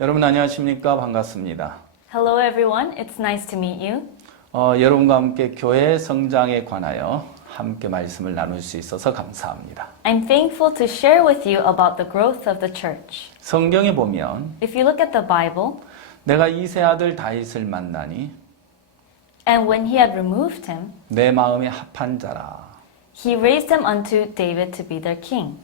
여러분 안녕하십니까? 반갑습니다. Hello everyone, it's nice to meet you. 여러분과 함께 교회 성장에 관하여 함께 말씀을 나눌 수 있어서 감사합니다. I'm thankful to share with you about the growth of the church. 성경에 보면 If you look at the Bible, 내가 이세 아들 다윗을 만나니 and when he had removed him, 내 마음에 합한 자라. he raised him unto David to be their king.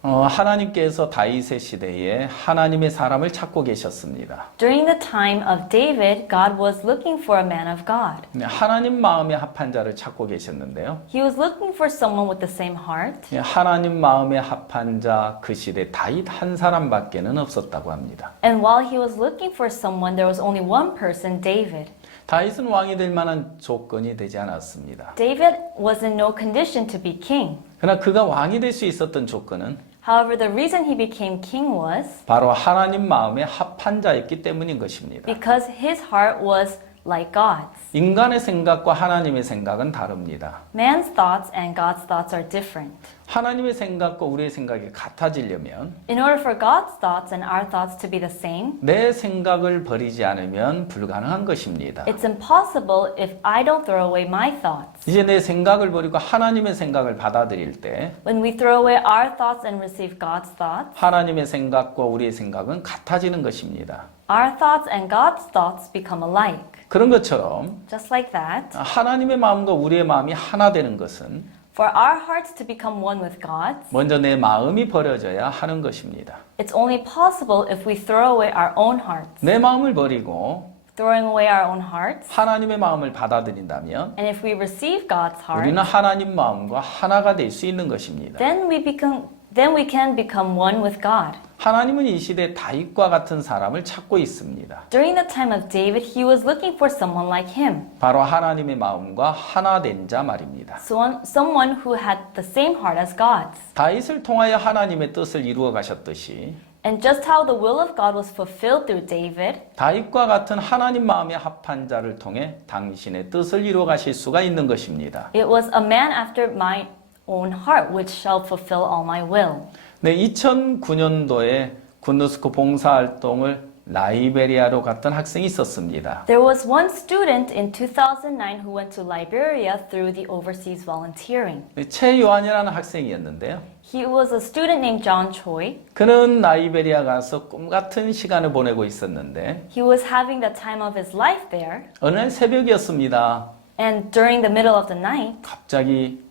하나님께서 다윗의 시대에 하나님의 사람을 찾고 계셨습니다. During the time of David, God was looking for a man of God. 하나님 마음에 합한 자를 찾고 계셨는데요. He was looking for someone with the same heart. 하나님 마음에 합한 자 그 시대 다윗 한 사람밖에는 없었다고 합니다. And while he was looking for someone, there was only one person, David. 다윗은 왕이 될 만한 조건이 되지 않았습니다. David was in no condition to be king. 그러나 그가 왕이 될 수 있었던 조건은 However, the reason he became king was 바로 하나님 마음에 합한 자였기 때문인 것입니다. because his heart was like God's. 인간의 생각과 하나님의 생각은 다릅니다. Man's thoughts and God's thoughts are different. 하나님의 생각과 우리의 생각이 같아지려면 In order for God's thoughts and our thoughts to be the same, 내 생각을 버리지 않으면 불가능한 것입니다. it's impossible if I don't throw away my thoughts. 이제 내 생각을 버리고 하나님의 생각을 받아들일 때 When we throw away our thoughts and receive God's thoughts, 하나님의 생각과 우리의 생각은 같아지는 것입니다. our thoughts and God's thoughts become alike. 그런 것처럼 Just like that, 하나님의 마음과 우리의 마음이 하나 되는 것은 for our hearts to become one with God's, 먼저 내 마음이 버려져야 하는 것입니다. it's only possible if we throw away our own hearts. 내 마음을 버리고 Throwing away our own hearts, 하나님의 마음을 받아들인다면 and if we receive God's heart, 우리는 하나님 마음과 하나가 될 수 있는 것입니다. then we can become one with God. 하나님은 이 시대 다윗과 같은 사람을 찾고 있습니다. During the time of David, he was looking for someone like him, 바로 하나님의 마음과 하나 된 자 말입니다. someone who had the same heart as God's. 다윗을 통하여 하나님의 뜻을 이루어 가셨듯이 And just how the will of God was fulfilled through David, 다윗과 같은 하나님 마음에 합한 자를 통해 당신의 뜻을 이루어 가실 수가 있는 것입니다. it was a man after my own heart which shall fulfill all my will. 네, 2009년도에 군누스코 봉사활동을 라이베리아로 갔던 학생이 있었습니다. There was one student in 2009 who went to Liberia through the overseas volunteering. 최요한이라는 학생이었는데요. He was a student named John Choi. 그는 라이베리아 가서 꿈 같은 시간을 보내고 있었는데 He was having the time of his life there. 어느 날 새벽이었습니다. And during the middle of the night, 갑자기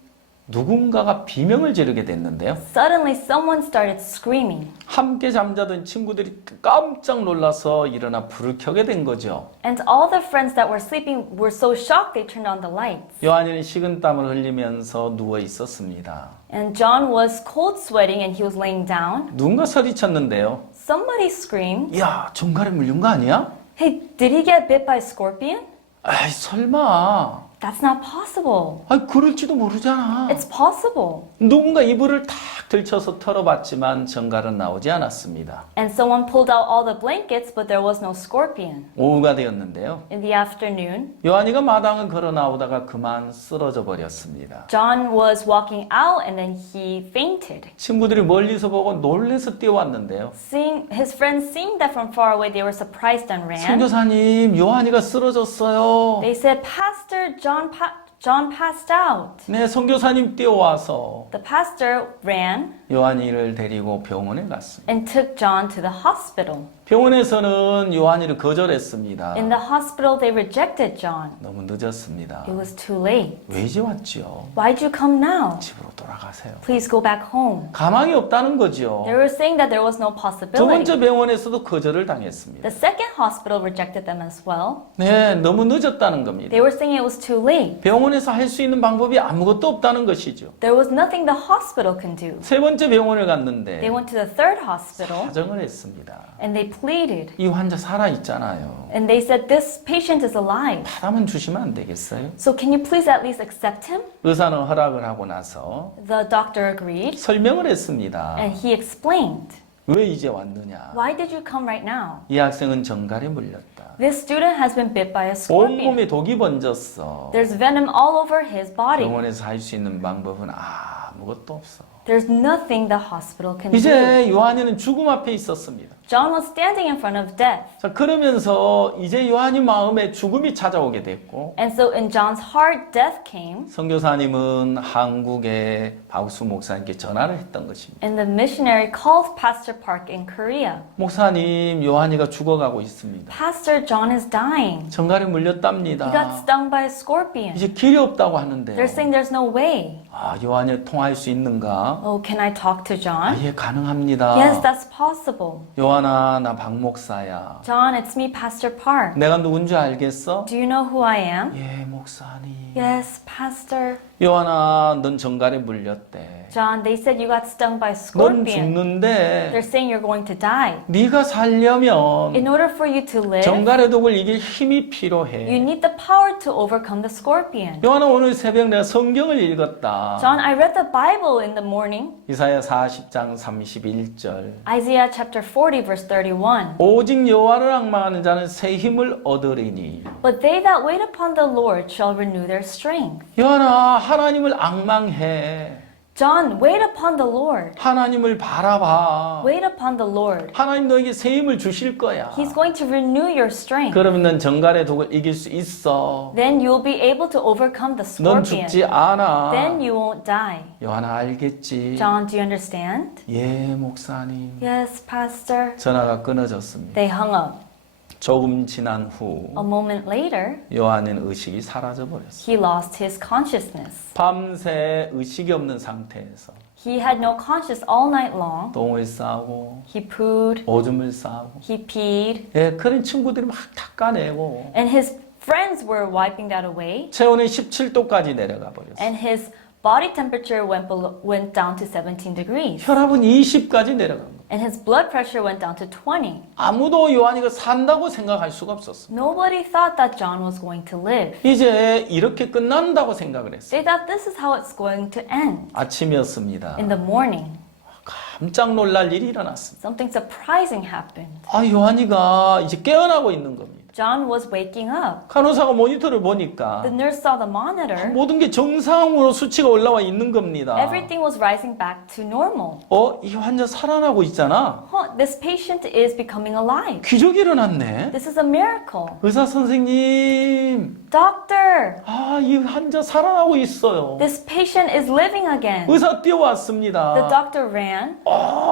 누군가가 비명을 지르게 됐는데요. suddenly someone started screaming. 함께 잠자던 친구들이 깜짝 놀라서 일어나 불을 켜게 된 거죠. And all the friends that were sleeping were so shocked they turned on the lights. 요한은 식은땀을 흘리면서 누워 있었습니다. And John was cold sweating and he was laying down. 누군가 소리쳤는데요. Somebody screamed, 야, 종갈에 물린 거 아니야? "Hey, did he get bit by a scorpion?" 아이, 설마. That's not possible. 아이, 그럴지도 모르잖아. It's possible. 누군가 이불을 탁 들쳐서 털어봤지만 정갈은 나오지 않았습니다. And someone pulled out all the blankets, but there was no scorpion. 오후가 되었는데요. In the afternoon, 요한이가 마당을 걸어 나오다가 그만 쓰러져 버렸습니다. John was walking out and then he fainted. 친구들이 멀리서 보고 놀래서 뛰어왔는데요. His friends seeing that from far away, they were surprised and ran. 선교사님, 요한이가 쓰러졌어요. They said, "Pastor, John passed out." 네, 선교사님 뛰어와서 The pastor ran 요한이를 데리고 병원에 갔습니다. and took John to the hospital. 병원에서는 요한이를 거절했습니다. In the hospital, they rejected John. 너무 늦었습니다. It was too late. 왜 이제 왔지요? Why'd you come now? 집으로 돌아가세요. Please go back home. 가망이 없다는 거죠. They were saying that there was no 두 possibility. 번째 병원에서도 거절을 당했습니다. The second hospital rejected them as well. 네, 너무 늦었다는 겁니다. They were saying it was too late. 병원에서 할 수 있는 방법이 아무것도 없다는 것이죠. There was nothing the hospital can do. 세 번째 병원을 갔는데 They went to the third hospital 사정을 했습니다. and they pleaded. 이 환자 살아 있잖아요. And they said, "This patient is alive. 바람은 주시면 안 되겠어요? So can you please at least accept him?" 의사는 허락을 하고 나서 The doctor agreed 설명을 했습니다. and he explained. 왜 이제 왔느냐? Why did you come right now? 이 학생은 정갈에 물렸다. This student has been bit by a 온몸에 scorpion. 독이 번졌어. There's venom all over his body. 병원에서 할 수 있는 방법은 아무것도 없어. There's nothing the hospital can do. 이제 요한이는 죽음 앞에 있었습니다. John was standing in front of death. 자, 그러면서 이제 요한이 마음에 죽음이 찾아오게 됐고 And so in John's heart, death came. 선교사님은 한국의 박수 목사님께 전화를 했던 것입니다. And the missionary called Pastor Park in Korea. 목사님, 요한이가 죽어가고 있습니다. Pastor, John is dying. 정갈에 He got 물렸답니다. stung by a scorpion. 이제 길이 없다고 하는데요. They're saying there's no way. 아, 요한이 통화할 수 있는가? Oh, can I talk to John? 예, 가능합니다. Yes, that's possible. 요한아, 나 박 목사야. John, it's me, Pastor Park. 내가 누군지 알겠어? Do you know who I am? 예, 목사님. Yes, Pastor. 요한아, 넌 정갈에 물렸대. John, they said you got stung by a 넌 scorpion. 죽는데 They're saying you're going to die. 네가 살려면 In order for you to live, 정갈의 독을 이길 힘이 you 필요해. need the power to overcome the scorpion. 요한아, 오늘 새벽 내가 성경을 읽었다. John, I read the Bible in the morning. 이사야 40장 31절. Isaiah chapter 40, verse 31. 오직 여호와를 앙망하는 자는 새 힘을 얻으리니. But they that wait upon the Lord shall renew their strength. 요한아, 하나님을 앙망해. John, wait upon the Lord. 하나님을 바라봐. Wait upon the Lord. 하나님 너에게 새 힘을 주실 거야. He's going to renew your strength. 그러면 넌 정갈의 독을 이길 수 있어. Then you'll be able to overcome the 넌 scorpion. 죽지 않아. Then you won't die. 요한아, 알겠지? John, do you understand? 예, 목사님. Yes, Pastor. 전화가 끊어졌습니다. They hung up. 조금 지난 후 A moment later, 요한은 의식이 사라져 버렸어요. he lost his consciousness. 밤새 의식이 없는 상태에서 He had no conscience all night long. 똥을 싸고 He pooed, 오줌을 싸고 he peed, 예, 그런 친구들이 막 닦아내고 and his friends were wiping that away, 체온이 17도까지 내려가 버렸어요. and his body temperature went down to 17 degrees, 혈압은 20까지 내려간 거예요. and his blood pressure went down to 20. 아무도 요한이가 산다고 생각할 수가 없었어요. Nobody thought that John was going to live. 이제 이렇게 끝난다고 생각을 했어요. They thought this is how it's going to end. 아침이었습니다. In the morning, 깜짝 놀랄 일이 일어났습니다. something surprising happened. 아, 요한이가 이제 깨어나고 있는 겁니다. John was waking up. 간호사가 모니터를 보니까 The nurse saw the monitor. 모든 게 정상으로 수치가 올라와 있는 겁니다. Everything was rising back to normal. 이 환자 살아나고 있잖아. This patient is becoming alive. 기적이 일어났네. This is a miracle. 의사 선생님, Doctor, 이 환자 살아나고 있어요. this patient is living again. 의사 The 뛰어왔습니다. doctor ran.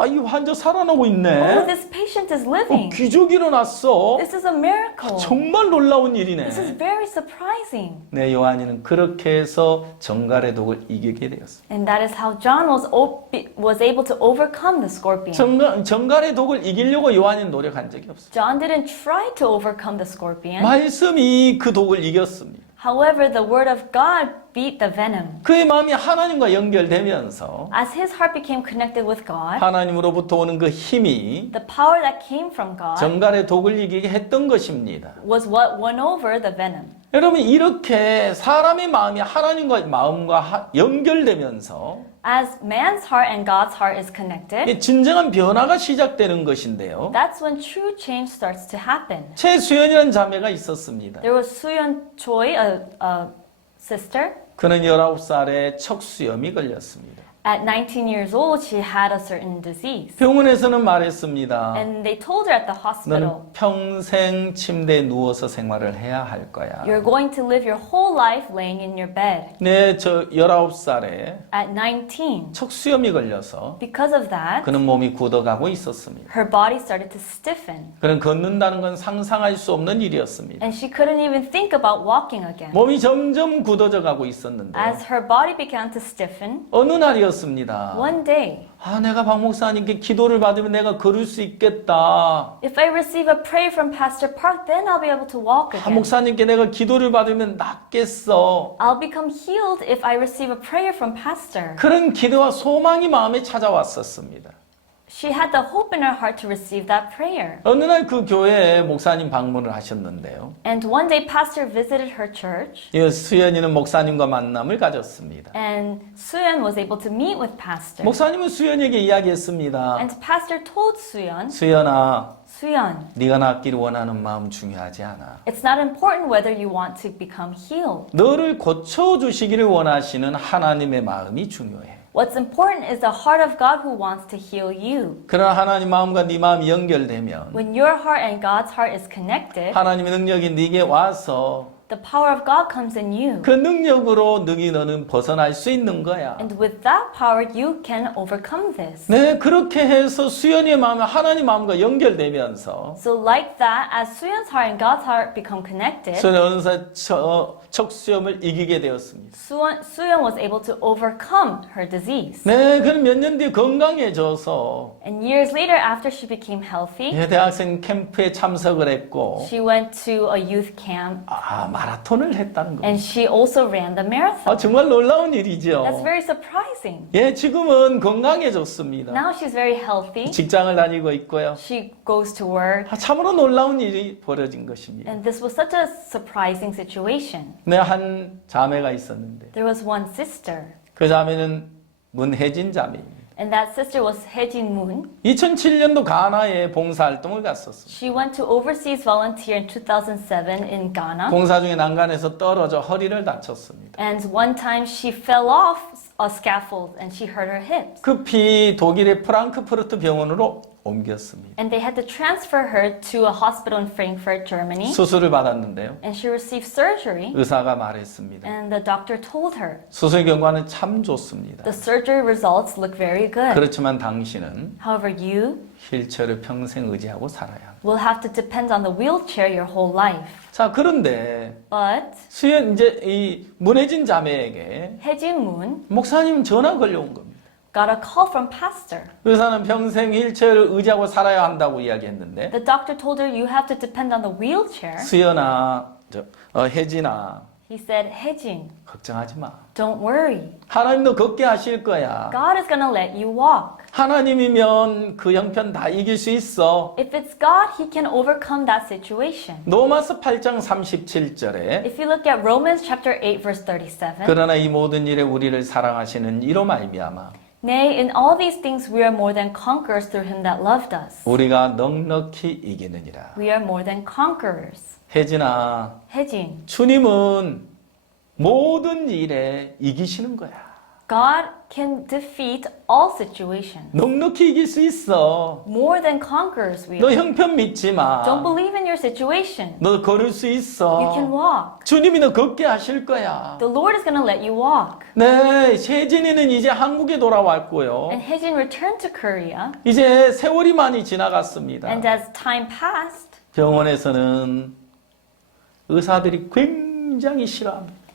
이 환자 살아나고 Oh, 있네. this patient is living. 기적이 일어났어. This is a miracle. 정말 놀라운 일이네. This is very surprising. 네, 요한이는 그렇게 해서 정갈의 독을 이기게 되었습니다. And that is how John was able to overcome the scorpion. 정갈의 독을 이기려고 요한이는 노력한 적이 없어요. John didn't try to overcome the scorpion. 말씀이 그 독을 이겼습니다. However, the word of God beat the venom. 그의 마음이 하나님과 연결되면서 As his heart became connected with God, 하나님으로부터 오는 그 힘이 the power that came from God 정갈의 독을 이기게 했던 것입니다. was what won over the venom. 여러분, 이렇게 사람의 마음이 하나님과 마음과 연결되면서 As man's heart and God's heart is connected, 진정한 변화가 시작되는 것인데요. that's when true change starts to happen. 최수연이라는 자매가 있었습니다. There was Suyeon Choi, a sister. 그는 19살에 척수염이 걸렸습니다. At 19 years old, she had a certain disease. 병원에서는 말했습니다. And they told her at the hospital, 너는 평생 침대에 누워서 생활을 해야 할 거야. you're going to live your whole life laying in your bed. 네, 저 19살에 At 19, 척수염이 걸려서 because of that, 그는 몸이 굳어가고 있었습니다. her body started to stiffen. 그는 걷는다는 건 상상할 수 없는 일이었습니다. And she couldn't even think about walking again. 몸이 점점 굳어져 가고 있었는데 As her body began to stiffen, 어느 날이었습니다. one day, 내가 박 목사님께 기도를 받으면 내가 걸을 수 있겠다. if I receive a prayer from Pastor Park, then I'll be able to walk again. 목사님께 내가 기도를 받으면 낫겠어. I'll become healed if I receive a prayer from Pastor. 그런 기도와 소망이 마음에 찾아왔었습니다. She had the hope in her heart to receive that prayer. 어느 날 그 교회에 목사님 방문을 하셨는데요. And one day, Pastor visited her church, 수연이는 목사님과 만남을 가졌습니다. and Suyeon was able to meet with Pastor. 목사님은 수연에게 이야기했습니다. And Pastor told Suyeon, 수연아, Suyeon, 네가 낫기를 원하는 마음 중요하지 않아. it's not important whether you want to become healed. 너를 고쳐주시기를 원하시는 하나님의 마음이 중요해. What's important is the heart of God who wants to heal you. 그러나 하나님 마음과 네 마음이 연결되면 When your heart and God's heart is connected, 하나님의 능력이 네게 와서 the power of God comes in you. 그 능력으로 너는 벗어날 수 있는 거야. And with that power, you can overcome this. 네, 그렇게 해서 수연이의 마음이 하나님 마음과 연결되면서 So like that, as Suyeon's heart and God's heart become connected, 수연의 은사 척수염을 이기게 되었습니다. Suyeon was able to overcome her disease. 네, 그럼 몇 년 뒤에 건강해져서 And years later, after she became healthy, 예, 대학생 캠프에 참석을 했고 she went to a youth camp 마라톤을 했다는 겁니다. and she also ran the marathon. 정말 놀라운 일이죠. That's very surprising. 예, 지금은 건강해졌습니다. Now she's very healthy. 직장을 다니고 있고요. She goes to work. 참으로 놀라운 일이 벌어진 것입니다. And this was such a surprising situation. 네, 한 자매가 있었는데 There was one sister, 그 자매는 문혜진 자매입니다. and that sister was Hae-jin Moon. 2007년도 가나에 봉사활동을 갔었습니다. She went to overseas volunteer in 2007 in Ghana. 봉사 중에 난간에서 떨어져 허리를 다쳤습니다. And one time she fell off a scaffold and she hurt her hips. 급히 독일의 프랑크푸르트 병원으로 옮겼습니다. And they had to transfer her to a hospital in Frankfurt, Germany. 수술을 받았는데요. And she received surgery. 의사가 말했습니다. And the doctor told her, 수술 결과는 참 좋습니다. the surgery results look very good. 그렇지만 당신은 However, you 휠체어를 평생 의지하고 살아야 합니다. will have to depend on the wheelchair your whole life. 자, 그런데 But 수연 이제 이 문혜진 자매에게 Hae-jin Moon 목사님 전화 걸려온 겁니다. got a call from pastor. 의사는 평생 휠체어를 의지하고 살아야 한다고 이야기했는데 The doctor told her you have to depend on the wheelchair. 수연아, 혜진아, He said, Hae-jin, 걱정하지 마. don't worry. 하나님도 걷게 하실 거야. God is going to let you walk. 하나님이면 그 형편 다 이길 수 있어. If it's God, He can overcome that situation. 로마서 8장 37절에 If you look at Romans chapter 8 verse 37, 그러나 이 모든 일에 우리를 사랑하시는 이로 말미암아 nay, in all these things we are more than conquerors through Him that loved us. 우리가 넉넉히 이기느니라. We are more than conquerors. 혜진아, Hae-jin, 주님은 모든 일에 이기시는 거야. God can defeat all situations. 넉넉히 이길 수 있어. More than conquerors we 너 are. 형편 믿지 마. Don't believe in your situation. 너 걸을 수 있어. You can walk. 주님이 너 걷게 하실 거야. The Lord is going to let you walk. 네, 혜진이는 이제 한국에 돌아왔고요. And Hae-jin returned to Korea. 이제 세월이 많이 지나갔습니다. And as time passed, 병원에서는 의사들이 굉장히 싫어합니다.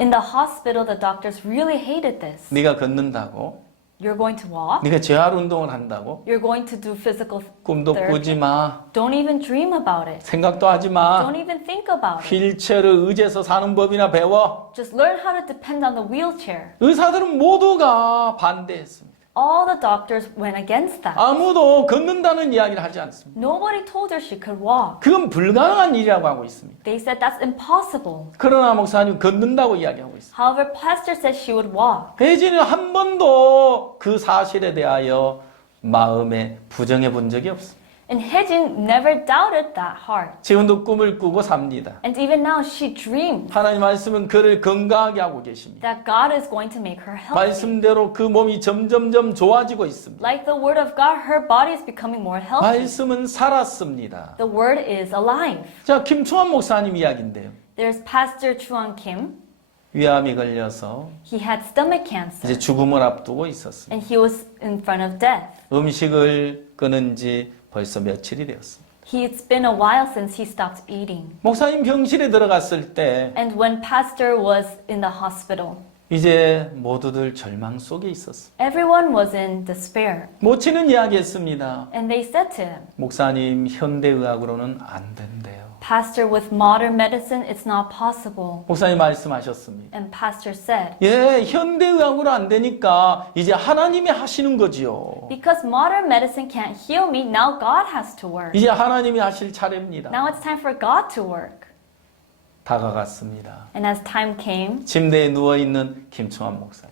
in the hospital, the doctors really hated this. 네가 걷는다고, You're going to walk. 네가 재활 운동을 한다고, You're going to do physical 꿈도 꾸지 therapy. 마, Don't even dream about it. 생각도 하지 마. Don't even think about it. 휠체어를 의지해서 사는 법이나 배워. Just learn how to depend on the wheelchair. 의사들은 모두가 반대했습니다. All the doctors went against that. 아무도 걷는다는 이야기를 하지 않습니다. Nobody told her she could walk. 그건 불가능한 일이라고 하고 있습니다. They said that's impossible. 그러나 목사님 걷는다고 이야기하고 있습니다. However, pastor said she would walk. 혜진은 한 번도 그 사실에 대하여 마음에 부정해 본 적이 없습니다. And Hae-jin never doubted that heart. 지금도 꿈을 꾸고 삽니다. And even now, she dreams 하나님 말씀은 그를 건강하게 하고 계십니다. that God is going to make her healthy. 말씀대로 그 몸이 점점점 좋아지고 있습니다. Like the word of God, her body is becoming more healthy. 말씀은 살았습니다. The word is alive. 자, 김충환 목사님 이야기인데요. There's Pastor Chuan Kim. 위암이 걸려서 He had stomach cancer. 이제 죽음을 앞두고 있었습니다. And he was in front of death. 음식을 끊은 지 벌써 며칠이 되었습니다. It's been a while since he stopped eating. 목사님 병실에 들어갔을 때 And when Pastor was in the hospital, 이제 모두들 절망 속에 있었습니다. everyone was in despair. 모친은 이야기했습니다. And they said to him, 목사님 현대의학으로는 안 된대요. Pastor, with modern medicine, it's not possible. 목사님 말씀하셨습니다. And Pastor said, 예, 현대의학으로 안 되니까 이제 하나님이 하시는 거지요. because modern medicine can't heal me, now God has to work. 이제 하나님이 하실 차례입니다. Now it's time for God to work. 다가갔습니다. And as time came, 침대에 누워있는 김충환 목사님.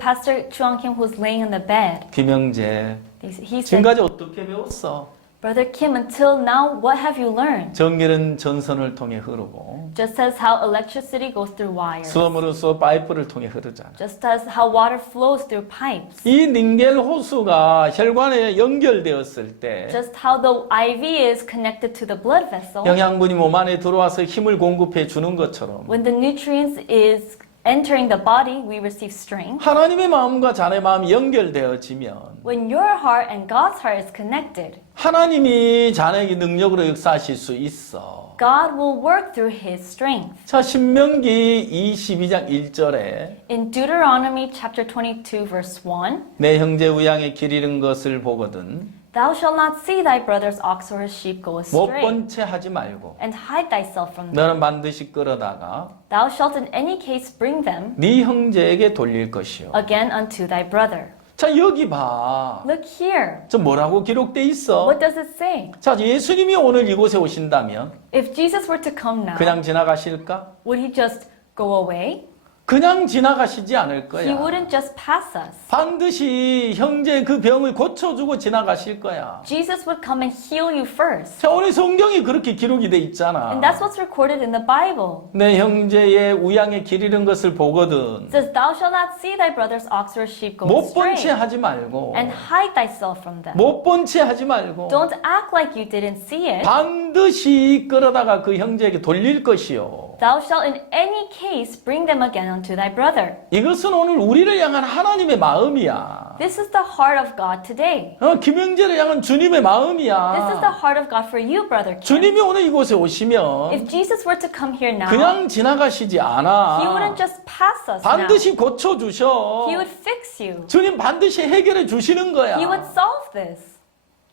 Pastor Chuan Kim, who was laying in the bed, 김영재, he said, 지금까지 어떻게 배웠어? Brother Kim, until now, what have you learned? 전기는 전선을 통해 흐르고 Just as how electricity goes through wires. 수험으로서 파이프를 통해 흐르잖아. Just as how water flows through pipes. 이 닌겔 호수가 혈관에 연결되었을 때 Just how the IV is connected to the blood vessel. 영양분이 몸 안에 들어와서 힘을 공급해 주는 것처럼 When the nutrients is entering the body, we receive strength. 하나님의 마음과 자네 마음이 연결되어지면 When your heart and God's heart is connected, 하나님이 자네에게 능력으로 역사하실 수 있어. God will work through His strength. 자, 신명기 22장 1절에 In Deuteronomy chapter 22 verse 1, 내 형제 우양에 길 잃은 것을 보거든 Thou shalt not see thy brother's ox or his sheep go 못 astray, 본 채 하지 말고 and hide thyself from them. 너는 반드시 끌어다가 Thou shalt in any case bring them 네 형제에게 돌릴 것이요. again unto thy brother. 자, 여기 봐. Look here. 저 뭐라고 기록돼 있어? What does it say? 자, 예수님이 오늘 이곳에 오신다면 If Jesus were to come now, 그냥 지나가실까? would he just go away? 그냥 지나가시지 않을 He 거야. wouldn't just pass us. 반드시 형제 그 병을 고쳐주고 지나가실 거야. Jesus would come and heal you first. 자, 오늘 성경이 그렇게 기록이 돼 있잖아. And that's what's recorded in the Bible. 내 형제의 우양에 길 잃은 것을 보거든 It says, Thou shalt not see thy brother's ox or sheep go 못 본 채 astray, 하지 말고 and hide thyself from them. 못 본 채 하지 말고 Don't act like you didn't see it. 반드시 끌어다가 그 형제에게 돌릴 것이요. Thou shalt in any case bring them again unto thy brother. 이것은 오늘 우리를 향한 하나님의 마음이야. This is the heart of God today. 김영재를 향한 주님의 This is the 마음이야. heart of God for you, brother Kim. 주님이 오늘 이곳에 오시면 If Jesus were to come here now, 그냥 지나가시지 He wouldn't 않아. just pass us now. 반드시 고쳐주셔. He would fix you. 주님 반드시 해결해 주시는 거야. He would solve this.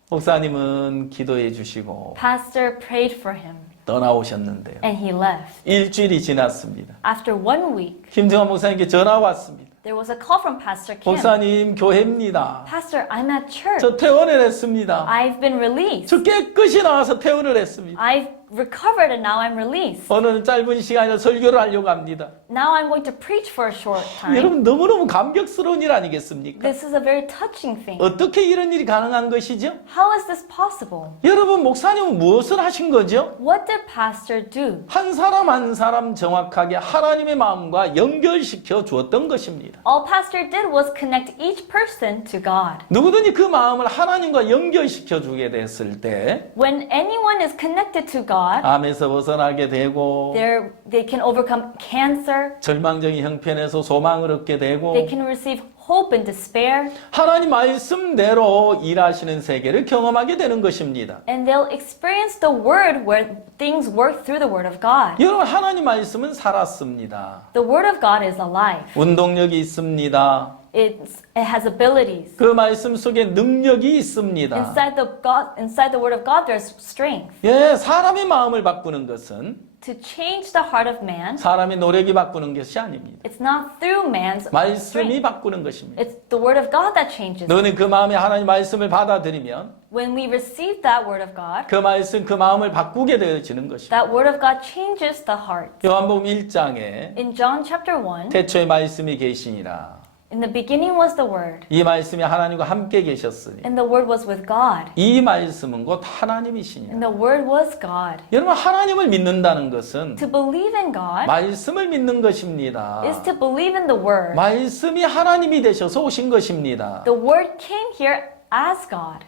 목사님은 기도해 주시고 Pastor prayed for him, 떠나오셨는데요. and he left. 일주일이 지났습니다. After 1 week, 김정환 목사님께 전화 왔습니다. there was a call from Pastor Kim. 목사님 교회입니다. Pastor, I'm at church. 저 퇴원을 했습니다. I've been released. 저 깨끗이 나와서 퇴원을 했습니다. I've recovered and now I'm released. 어느 짧은 시간에 설교를 하려고 합니다. Now I'm going to preach for a short time. 여러분 너무너무 감격스러운 일 아니겠습니까? This is a very touching thing. 어떻게 이런 일이 가능한 것이죠? How is this possible? 여러분 목사님은 무엇을 하신 거죠? What did Pastor do? 한 사람 한 사람 정확하게 하나님의 마음과 연결시켜 주었던 것입니다. All Pastor did was connect each person to God. 누구든지 그 마음을 하나님과 연결시켜 주게 됐을 때 When anyone is connected to God, 암에서 벗어나게 되고 they can overcome cancer, 절망적인 형편에서 소망을 얻게 되고 they can receive hope and despair, 하나님 말씀대로 일하시는 세계를 경험하게 되는 것입니다. and they'll experience the Word where things work through the Word of God. 여러분 하나님 말씀은 살았습니다. The Word of God is alive. 운동력이 있습니다. It has abilities. 그 말씀 속에 능력이 있습니다. Inside the Word of God, there's strength. 예, 사람의 마음을 바꾸는 것은 To change the heart of man, 사람의 노력이 바꾸는 것이 아닙니다. it's not through man's 말씀이 strength. 바꾸는 것입니다. It's the Word of God that changes. 너는 그 마음에 하나님 말씀을 받아들이면 When we receive that Word of God, 그 말씀, 그 마음을 바꾸게 되어지는 것입니다. that Word of God changes the heart. 요한복음 1장에 In John chapter 1, 태초에 말씀이 계시니라. in the beginning was the Word, 이 말씀이 하나님과 함께 계셨으니 and the Word was with God, 이 말씀은 곧 하나님이시니라. and the Word was God. 여러분 하나님을 믿는다는 것은 To believe in God 말씀을 믿는 것입니다. is to believe in the Word. 말씀이 하나님이 되셔서 오신 것입니다. The Word came here as God.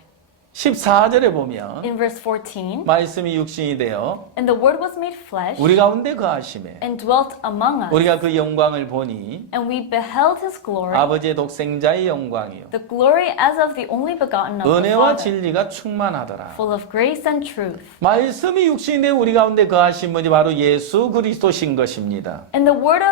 14절에 보면 In verse 14, 말씀이 육신이 되어 and the Word was made flesh 우리 가운데 거하심에 and dwelt among us, 우리가 그 영광을 보니 and we beheld His glory, 아버지의 독생자의 영광이요 the glory as of the only begotten of the 은혜와 Father, 진리가 충만하더라. full of grace and truth. 말씀이 육신이 되어 우리 가운데 거하신 분이 바로 예수 그리스도신 것입니다. And the Word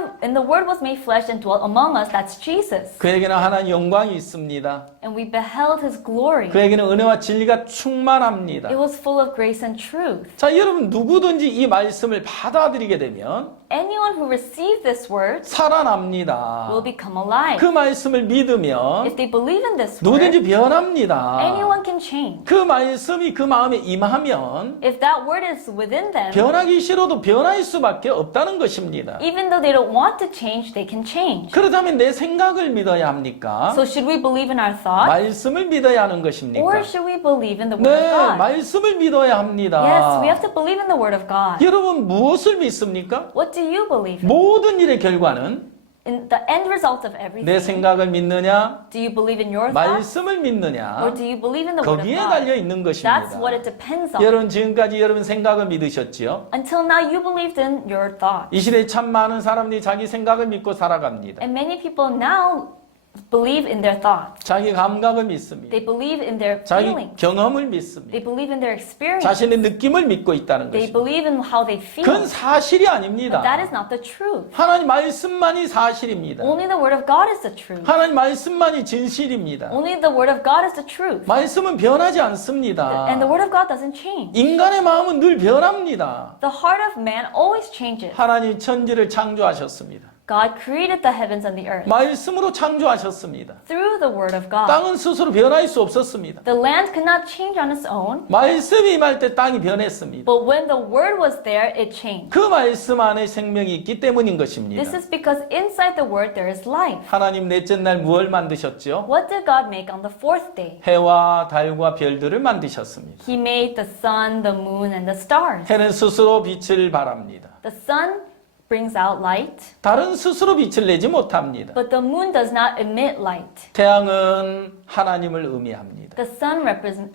was made flesh and dwelt among us. That's Jesus. 그에게는 하나님 영광이 있습니다. And we beheld His glory. 그에게는 은혜와 진리가 충만합니다. It was full of grace and truth. 자, 여러분 누구든지 이 말씀을 받아들이게 되면 Anyone who received this word 살아납니다. will become alive. 그 말씀을 믿으면 If they believe in this word, 누구든지 변합니다. anyone can change. 그 말씀이 그 마음에 임하면 If that word is within them, 변하기 싫어도 변할 수밖에 없다는 것입니다. even though they don't want to change, they can change. 그렇다면 내 생각을 믿어야 합니까? So should we believe in our thoughts? 말씀을 믿어야 하는 것입니까? Or should we believe in the Word of 네, God? 말씀을 믿어야 합니다. Yes, we have to believe in the Word of God. 여러분 무엇을 믿습니까? What do you believe in? 모든 일의 결과는 In the end result of 내 everything, 생각을 믿느냐, do you believe in your thoughts? 말씀을 믿느냐, Or do you believe in the Word of 거기에 God? 달려 있는 That's 것입니다. what it depends on. 여러분 지금까지 여러분 생각을 믿으셨지요? Until now, you believed in your thoughts. 이 시대에 참 많은 사람들이 자기 생각을 믿고 살아갑니다. And many people now believe in their thoughts. 자기 감각을 믿습니다. They believe in their 자기 feelings. 경험을 믿습니다. They believe in their experience. 자신의 느낌을 믿고 있다는 They 것입니다. believe in how they feel. 그건 사실이 But that 아닙니다. is not the truth. 하나님 말씀만이 사실입니다. Only the Word of God is the truth. 하나님 말씀만이 진실입니다. Only the Word of God is the truth. 말씀은 변하지 않습니다. And the Word of God doesn't change. 인간의 마음은 늘 변합니다. The heart of man always changes. 하나님 천지를 창조하셨습니다. God created the heavens and the earth 말씀으로 창조하셨습니다. through the Word of God. 땅은 스스로 변할 수 없었습니다. The land could not change on its own, 말씀이 임할 때 땅이 변했습니다. but when the Word was there, it changed. 그 말씀 안에 생명이 있기 때문인 것입니다. This is because inside the Word there is life. 하나님 넷째 날 무엇을 만드셨죠? What did God make on the fourth day? 해와 달과 별들을 만드셨습니다. He made the sun, the moon, and the stars. 해는 스스로 빛을 발합니다. The sun brings out light, 달은 스스로 빛을 내지 못합니다. but the moon does not emit light. 태양은 하나님을 의미합니다. The sun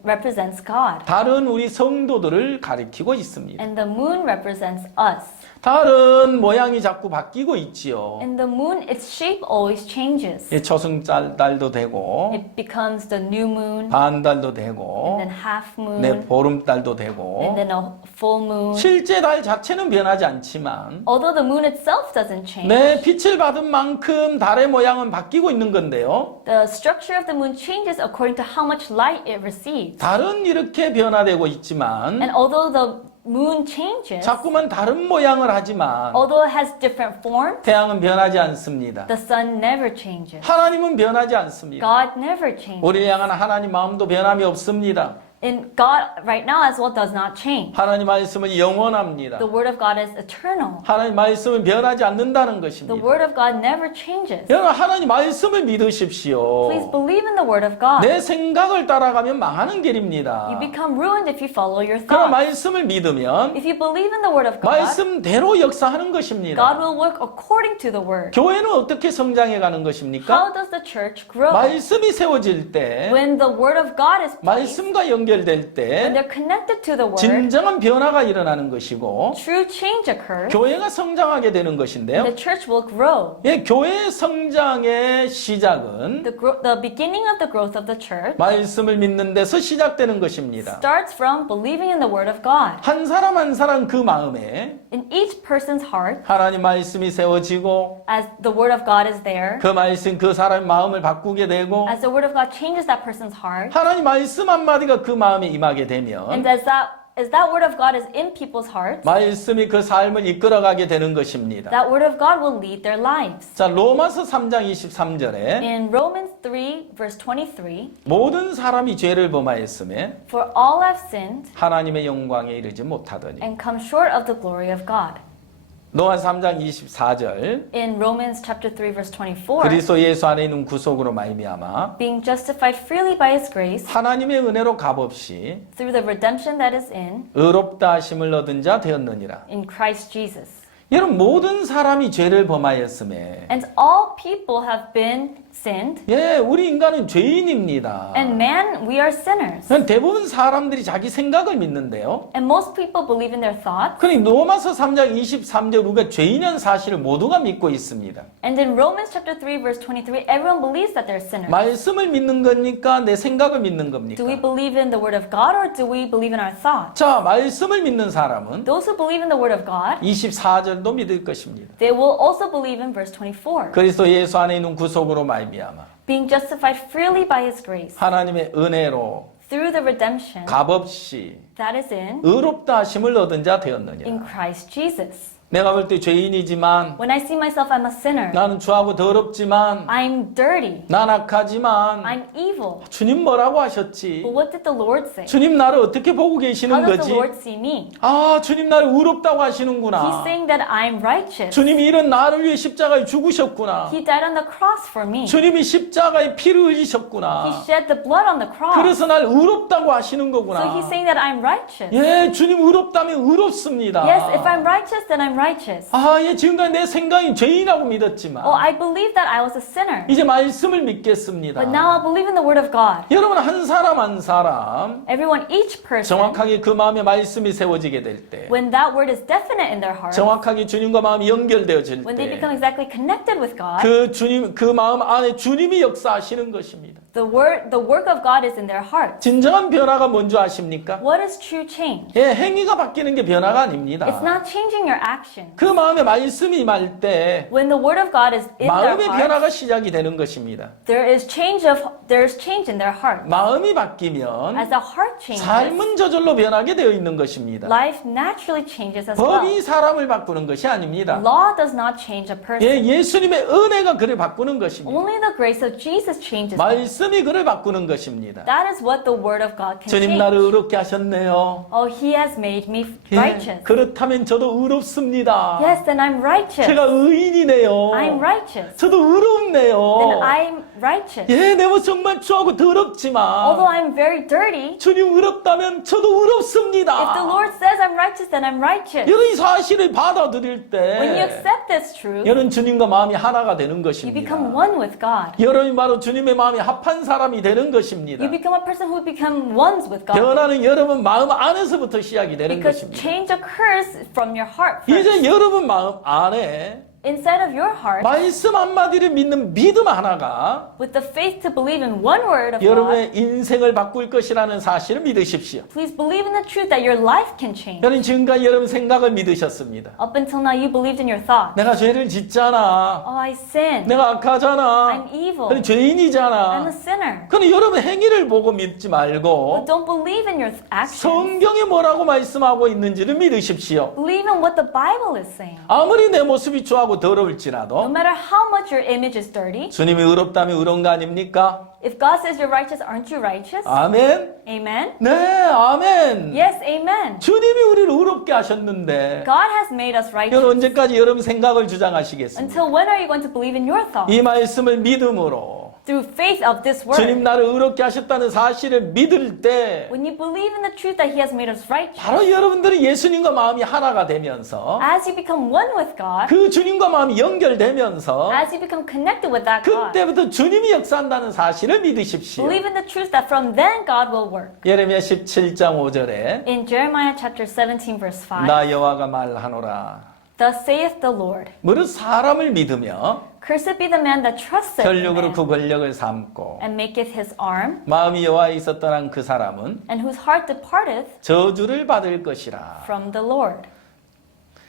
represents God, 달은 우리 성도들을 가리키고 있습니다. and the moon represents us. 달은 모양이 자꾸 바뀌고 있지요. And the moon, its shape always changes. 예, 초승달도 되고 It becomes the new moon, 반달도 and 되고 then half moon, 네, 보름달도 and 되고 then a full moon. 실제 달 자체는 변하지 않지만 Although the moon itself doesn't change, 네, 빛을 받은 만큼 달의 모양은 바뀌고 있는 건데요. the structure of the moon changes according to how much light it receives. 달은 이렇게 변화되고 있지만 And although the moon changes, 자꾸만 다른 모양을 하지만 although it has different forms, 태양은 변하지 않습니다. the sun never changes. 하나님은 변하지 않습니다. God never changes. 우리를 향한 하나님 마음도 변함이 없습니다. And God right now as well does not change. 하나님 말씀은 영원합니다. The word of God is eternal. 하나님 말씀은 변하지 않는다는 The 것입니다. word of God never changes. 여러분 하나님 말씀을 믿으십시오. Please believe in the word of God. 내 생각을 따라가면 망하는 You 길입니다. become ruined if you follow your 그러나 thoughts. 말씀을 믿으면 If you believe in the word of God, 말씀대로 역사하는 God 것입니다. will work according to the word. 교회는 어떻게 성장해 가는 것입니까? How does the church grow? 말씀이 세워질 때, When the word of God is placed, 말씀과 연결될 때 when they're connected to the word, 진정한 변화가 일어나는 것이고 true change occurs, 교회가 성장하게 되는 and 것인데요. the church will grow. 예, 교회 성장의 시작은 The beginning of the growth of the church 말씀을 믿는 데서 시작되는 것입니다. starts from believing in the word of God. 한 사람 한 사람 그 마음에 In each person's heart, 하나님 말씀이 세워지고 as the word of God is there, 그 말씀 그 사람의 마음을 바꾸게 되고 as the word of God changes that person's heart, 하나님 말씀 한마디가 그 마음에 임하게 되면 and as that word of God is in people's hearts, 말씀이 그 삶을 이끌어가게 되는 것입니다. that word of God will lead their lives. 자, 로마서 3장 23절에 In Romans 3, verse 23, 모든 사람이 죄를 범하였음에 for all have sinned 하나님의 영광에 이르지 못하더니. and come short of the glory of God. 로마 3장 24절 In Romans chapter 3, verse 24, 그리스도 예수 안에 있는 구속으로 말미암아 being justified freely by his grace 하나님의 은혜로 값없이 through the redemption that is in 의롭다 하심을 얻은 자 되었느니라. Christ Jesus. 여러분 모든 사람이 죄를 범하였음에 And all people have been sinned, 예, 우리 인간은 죄인입니다. and man, we are sinners. 대부분 사람들이 자기 생각을 믿는데요. And most people believe in their thoughts. 그러니 로마서 3장 23절 우리가 죄인이라는 사실을 모두가 믿고 있습니다. And in Romans chapter 3, verse 23, everyone believes that they're sinners. 말씀을 믿는 겁니까? 내 생각을 믿는 겁니까? Do we believe in the word of God or do we believe in our thoughts? 자, 말씀을 믿는 사람은 Those who believe in the word of God, 24절도 믿을 것입니다. they will also believe in verse 24. 그리스도 예수 안에 있는 구속으로 말미암아 Being justified freely by his grace 하나님의 은혜로 through the redemption 값없이 that is in 의롭다 하심을 얻은 자 되었느니라. Christ Jesus. 내가 볼 때 죄인이지만 When I see myself, I'm a sinner. 나는 추하고 더럽지만 I'm dirty. 난 악하지만 I'm evil. 주님 뭐라고 하셨지? But what did the Lord say? 주님 나를 어떻게 보고 How 계시는 does 거지? the Lord see me? 아, 주님 나를 의롭다고 He's 하시는구나. saying that I'm righteous. 주님이 이런 나를 위해 십자가에 죽으셨구나. He died on the cross for me. 주님이 십자가에 피를 He 흘리셨구나. shed the blood on the cross. 그래서 날 의롭다고 하시는 So 거구나. he's saying that I'm righteous. 예, 주님 의롭다면 의롭습니다. Yes, if I'm righteous, then I'm righteous. 아, 예, 지금까지 내 생각이 죄인이라고 믿었지만 Oh, I believed that I was a sinner. 이제 말씀을 믿겠습니다. But now I believe in the word of God. 여러분 한 사람 한 사람 Everyone, each person, 정확하게 그 마음에 말씀이 세워지게 될 때, when that word is definite in their heart, 정확하게 주님과 마음이 연결되어질 when they 때, become exactly connected with God, 그 주님 그 마음 안에 주님이 역사하시는 것입니다. the work of God is in their heart. 진정한 변화가 뭔지 아십니까? What is true change? 예, 행위가 바뀌는 게 변화가 아닙니다. It's not changing your action. 그 마음에 말씀이 임할 때 When the word of God is in their 마음의 heart, 변화가 시작이 되는 것입니다. there's change in their heart. 마음이 바뀌면 As the heart changes, 삶은 저절로 변하게 되어 있는 것입니다. life naturally changes as well. 법이 사람을 바꾸는 것이 아닙니다. Law does not change a person. 예, 예수님의 은혜가 그를 바꾸는 것입니다. Only the grace of Jesus changes them. 말씀이 그를 바꾸는 것입니다. That is what the word of God can 주님 change. 나를 의롭게 하셨네요. Oh, He has made me 예, righteous. 그렇다면 저도 의롭습니다. Yes, then I'm righteous. 제가 의인이네요. I'm righteous. 저도 의롭네요. Then I'm righteous. 예, 내 모습 정말 추하고 Although 더럽지만 I'm very dirty, 주님 의롭다면 저도 if the 의롭습니다. Lord says I'm righteous, then I'm righteous. 여러분 이 사실을 받아들일 When you 때 accept this truth, 여러분 주님과 마음이 하나가 되는 you 것입니다. become one with God. 여러분이 바로 주님의 마음에 합한 사람이 되는 것입니다. You become a person who become ones with God. 변화는 여러분 마음 안에서부터 시작이 되는 Because 것입니다. change occurs from your heart 이제 first. 여러분 마음 안에 Inside of your heart, 말씀 한마디를 믿는 믿음 하나가 with the faith to believe in one word of God, 여러분의 인생을 바꿀 것이라는 사실을 믿으십시오. please believe in the truth that your life can change. 여러분 지금까지 여러분 생각을 믿으셨습니다. Up until now, you believed in your thoughts. 내가 죄를 짓잖아. Oh, I sin. 내가 악하잖아. I'm evil. 그럼 죄인이잖아. I'm a sinner. 그럼 여러분 행위를 보고 믿지 말고 But don't believe in your actions. 성경이 뭐라고 말씀하고 있는지를 믿으십시오. Believe in what the Bible is saying. 아무리 내 모습이 추하고 No 더러울지라도 matter how much your image is dirty, 주님이 의롭다면 의로운 거 아닙니까? if God says you're righteous, aren't you righteous? 아멘. Amen? 네, 아멘. Yes, amen. 주님이 우리를 의롭게 하셨는데 God has made us righteous. 여러분 언제까지 여러분 생각을 주장하시겠습니까? Until when are you going to believe in your thoughts? 이 말씀을 믿음으로 Through faith of this word. 주님 나를 의롭게 하셨다는 사실을 믿을 때 When you believe in the truth that He has made us righteous, 바로 여러분들이 예수님과 마음이 하나가 되면서 as you become one with God, 그 주님과 마음이 연결되면서 as you become connected with that God, 그때부터 주님이 역사한다는 사실을 믿으십시오. believe in the truth that from then God will work. 예레미야 17장 5절에 In Jeremiah chapter 17 verse 5, 나 여호와가 말하노라. thus saith the Lord, 무릇 사람을 믿으며 cursed be the man that trusteth in 혈육으로 man, 그 권력을 삼고 and maketh his arm, 마음이 여호와에 있었더란 그 사람은 and whose heart departeth 저주를 받을 것이라. from the Lord.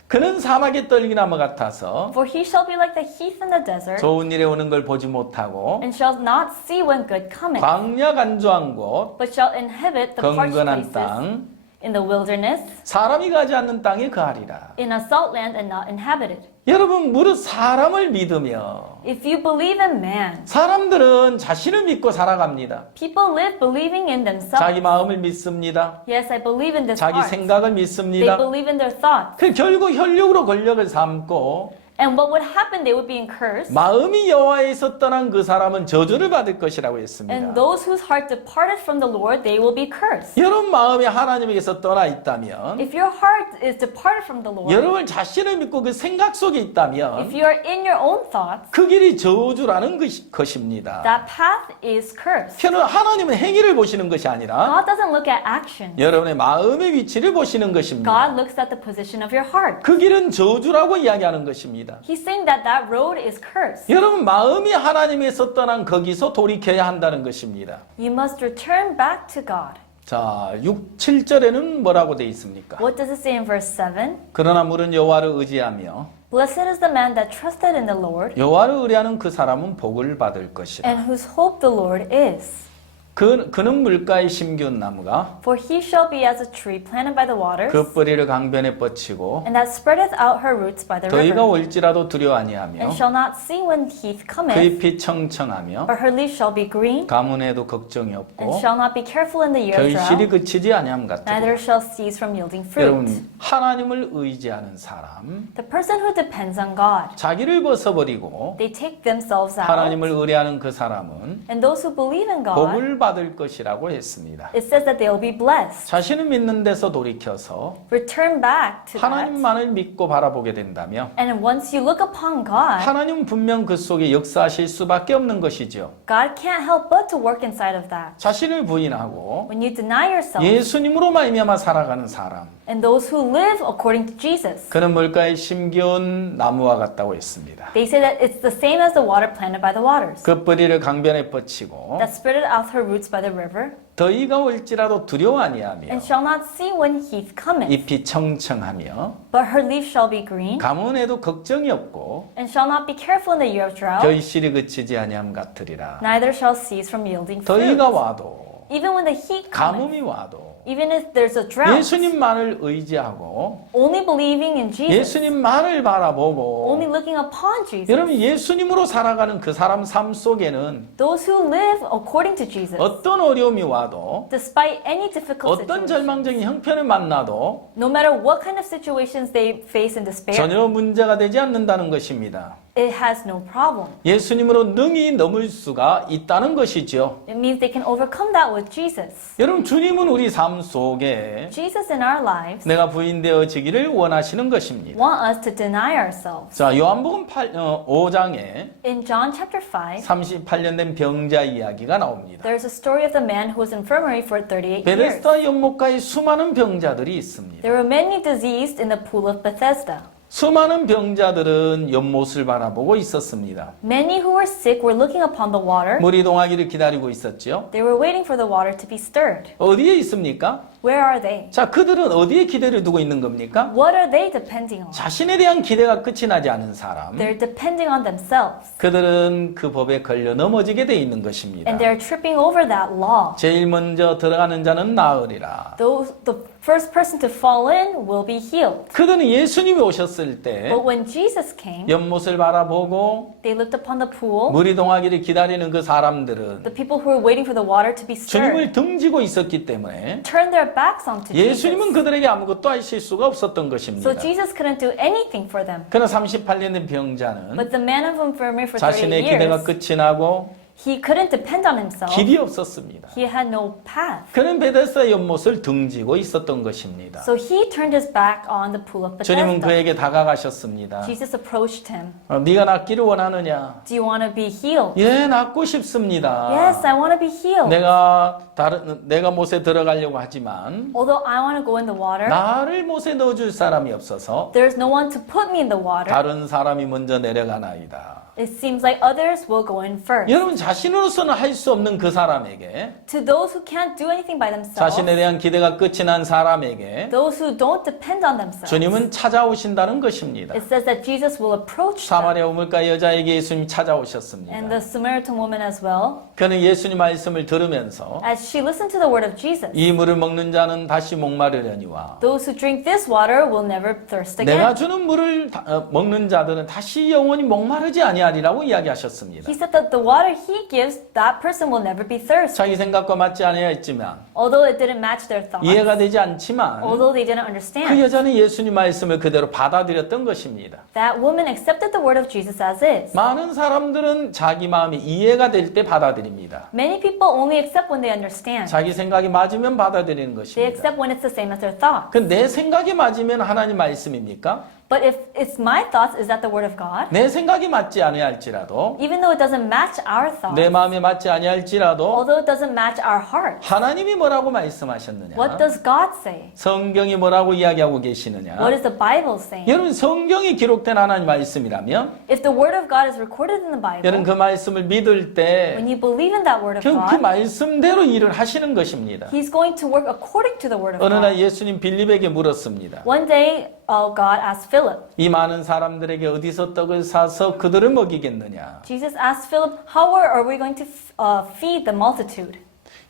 그는 사막의 떨기나무 같아서 For he shall be like the heath in the desert, 좋은 일에 오는 걸 보지 못하고 and shall not see when good cometh, 광야 간조한 곳 but shall inhabit the parched 건건한 places 땅 in the wilderness, 사람이 가지 않는 땅에 거하리라. in a salt land and not inhabited. 여러분 무릇 사람을 믿으며 If you believe in man, 사람들은 자신을 믿고 살아갑니다. people live believing in themselves. 자기 마음을 믿습니다. Yes, I believe in this 자기 heart. 생각을 They 믿습니다. believe in their thoughts. 그 결국 혈육으로 권력을 삼고 And what would happen? They would be cursed. 마음이 여호와에 있었던 그 사람은 저주를 받을 것이라고 했습니다. And those whose heart departed from the Lord, they will be cursed. 여러분 마음이 하나님에게서 떠나 있다면 If your heart is departed from the Lord, 여러분 자신을 믿고 그 생각 속에 if 있다면 you are in your own thoughts, 그 길이 저주라는 것입니다. that path is cursed. 하나님은 행위를 보시는 것이 아니라 God doesn't look at action. 여러분의 마음의 위치를 보시는 것입니다. God looks at the position of your heart. 그 길은 저주라고 이야기하는 것입니다. He's saying that that road is cursed. 여러분 마음이 하나님에서 떠난 거기서 돌이켜야 한다는 것입니다. You must return back to God. 자, 6, 7절에는 뭐라고 돼 있습니까? What does it say in verse 7? 그러나 물은 여호와를 의지하며 Blessed is the man that trusted in the Lord, 여호와를 의뢰하는 그 사람은 복을 받을 것이라. and whose hope the Lord is. 그는 물가에 심기운 나무가 For he shall be as a tree planted by the waters, 그 뿌리를 강변에 뻗치고 and that spreadeth out her roots by the 더위가 river, 올지라도 두려워 아니하며 and shall not sing when heath 그 cometh, 잎이 청청하며 but her leaves shall be green, 가뭄에도 걱정이 and 없고 shall not be careful in the year of 결실이 drought, 그치지 아니함 같으리라. neither shall cease from yielding fruit. 여러분 하나님을 의지하는 사람 The person who depends on God, 자기를 벗어버리고 they take themselves out, 하나님을 의뢰하는 그 사람은 and those who believe in God, 복을 받을 것이라고 했습니다. it says that they will be blessed. 자신을 믿는 데서 돌이켜서 Return back to that, 하나님만을 믿고 바라보게 된다며 and once you look upon God, 하나님은 분명 그 속에 역사하실 수밖에 없는 것이죠. God can't help but to work inside of that. 자신을 부인하고 When you deny yourself, 예수님으로 말미암아 살아가는 사람, and those who live according to Jesus, 그는 물가에 심겨온 나무와 같다고 했습니다. they say that it's the same as the water planted by the waters, 그 뿌리를 강변에 뻗치고 that spreadeth out her roots by the river, 더위가 올지라도 두려워 아니하며 and shall not see when heath cometh, 잎이 청청하며 but her leaves shall be green, 가뭄에도 걱정이 없고 and shall not be careful in the year of drought, 결실이 그치지 아니함 같으리라. neither shall cease from yielding fruit. 더위가 와도 Even when the heat cometh, 가뭄이 와도 even if there's a drought, 예수님만을 의지하고 only believing in Jesus, 예수님만을 바라보고 only looking upon Jesus, 여러분 예수님으로 살아가는 그 사람 삶 속에는 those who live according to Jesus, 어떤 어려움이 와도 despite any difficult 어떤 situations, 절망적인 형편을 만나도 no matter what kind of situations they face in despair, 전혀 문제가 되지 않는다는 것입니다. it has no problem. 예수님으로 능히 넘을 수가 있다는 것이죠. It means they can overcome that with Jesus. 여러분 주님은 우리 삶 속에 Jesus in our lives 내가 부인되어지기를 원하시는 것입니다. want us to deny ourselves. 자, 요한복음 5장에 In John chapter 5, 38년 된 병자 이야기가 나옵니다. there's a story of the man who was in infirmary for 38 years. 베데스다 연못가에 수많은 병자들이 있습니다. There were many diseased in the pool of Bethesda. 수많은 병자들은 연못을 바라보고 있었습니다. Many who were sick were looking upon the water. 물이 동하기를 기다리고 있었죠. They were waiting for the water to be stirred. 어디에 있습니까? Where are they? 자, 그들은 어디에 기대를 두고 있는 겁니까? What are they depending on? 자신에 대한 기대가 끝이 나지 않은 사람. They're depending on themselves. 그들은 그 법에 걸려 넘어지게 돼 있는 것입니다. And they're tripping over that law. 제일 먼저 들어가는 자는 나으리라. The first person to fall in will be healed. 그들은 예수님이 오셨을 때 But when Jesus came, 연못을 바라보고 they looked upon the pool. 물이 동하기를 기다리는 그 사람들은 The people who were waiting for the water to be stirred 주님을 등지고 있었기 때문에 turned their backs onto 예수님은 Jesus. 그들에게 아무것도 하실 수가 없었던 것입니다. So Jesus couldn't do anything for them. 그러나 38년 된 병자는 But the man of infirmary for 38 자신의 기대가 years, 끝이 나고 he couldn't depend on himself. 길이 없었습니다. He had no path. 그는 베데스다 연못을 등지고 있었던 것입니다. So he turned his back on the pool of 주님은 Bethesda. 그에게 다가가셨습니다. Jesus approached him. 네가 낫기를 원하느냐? Do you want to be healed? 예, 낫고 싶습니다. Yes, I want to be healed. 내가 못에 들어가려고 하지만 Although I want to go in the water, 나를 못에 넣어줄 사람이 없어서 there's no one to put me in the water. 다른 사람이 먼저 내려가나이다. It seems like others will go in first. 여러분 자신으로서는 할 수 없는 그 사람에게 To those who can't do anything by themselves, 자신에 대한 기대가 끝이 난 사람에게 those who don't depend on themselves, 주님은 찾아오신다는 것입니다. it says that Jesus will approach them. 사마리아 우물가 여자에게 예수님이 And 찾아오셨습니다. the Samaritan woman as well, 그는 예수님 말씀을 들으면서 as she listened to the word of Jesus, 이 물을 먹는 자는 다시 목마르려니와 those who drink this water will never thirst 내가 again. 주는 물을 먹는 자들은 다시 영원히 목마르지 아니하리라고 이야기하셨습니다. He said that the water he gives, that person will never be thirsty. 자기 생각과 맞지 않아야했지만 Although it didn't match their thoughts, 이해가 되지 않지만 although they didn't 그 understand, 여자는 예수님 말씀을 그대로 받아들였던 것입니다. that woman accepted the word of Jesus as is. 많은 사람들은 자기 마음이 이해가 될 때 받아들입니다. Many people only accept when they understand. 자기 생각이 맞으면 받아들이는 They 것입니다. accept when it's the same as their thoughts. 그 내 생각이 맞으면 하나님 말씀입니까? But if it's my thoughts, is that the word of God? 내 생각이 맞지 아니할지라도 Even though it doesn't match our thoughts, 내 마음에 맞지 아니할지라도 although it doesn't match our heart, 하나님이 뭐라고 말씀하셨느냐? what does God say? 성경이 뭐라고 이야기하고 계시느냐? What is the Bible saying? 여러분 성경이 기록된 하나님 말씀이라면 If the word of God is recorded in the 여러분 Bible, 그 말씀을 믿을 때 when you believe in that word of 그 God, 말씀대로 일을 하시는 것입니다. He's going to work according to the word of 어느 날 God. 예수님 빌립에게 물었습니다. One day, God asked Philip, 이 많은 사람들에게 어디서 떡을 사서 그들을 먹이겠느냐? Jesus asked Philip, how are we going to feed the multitude?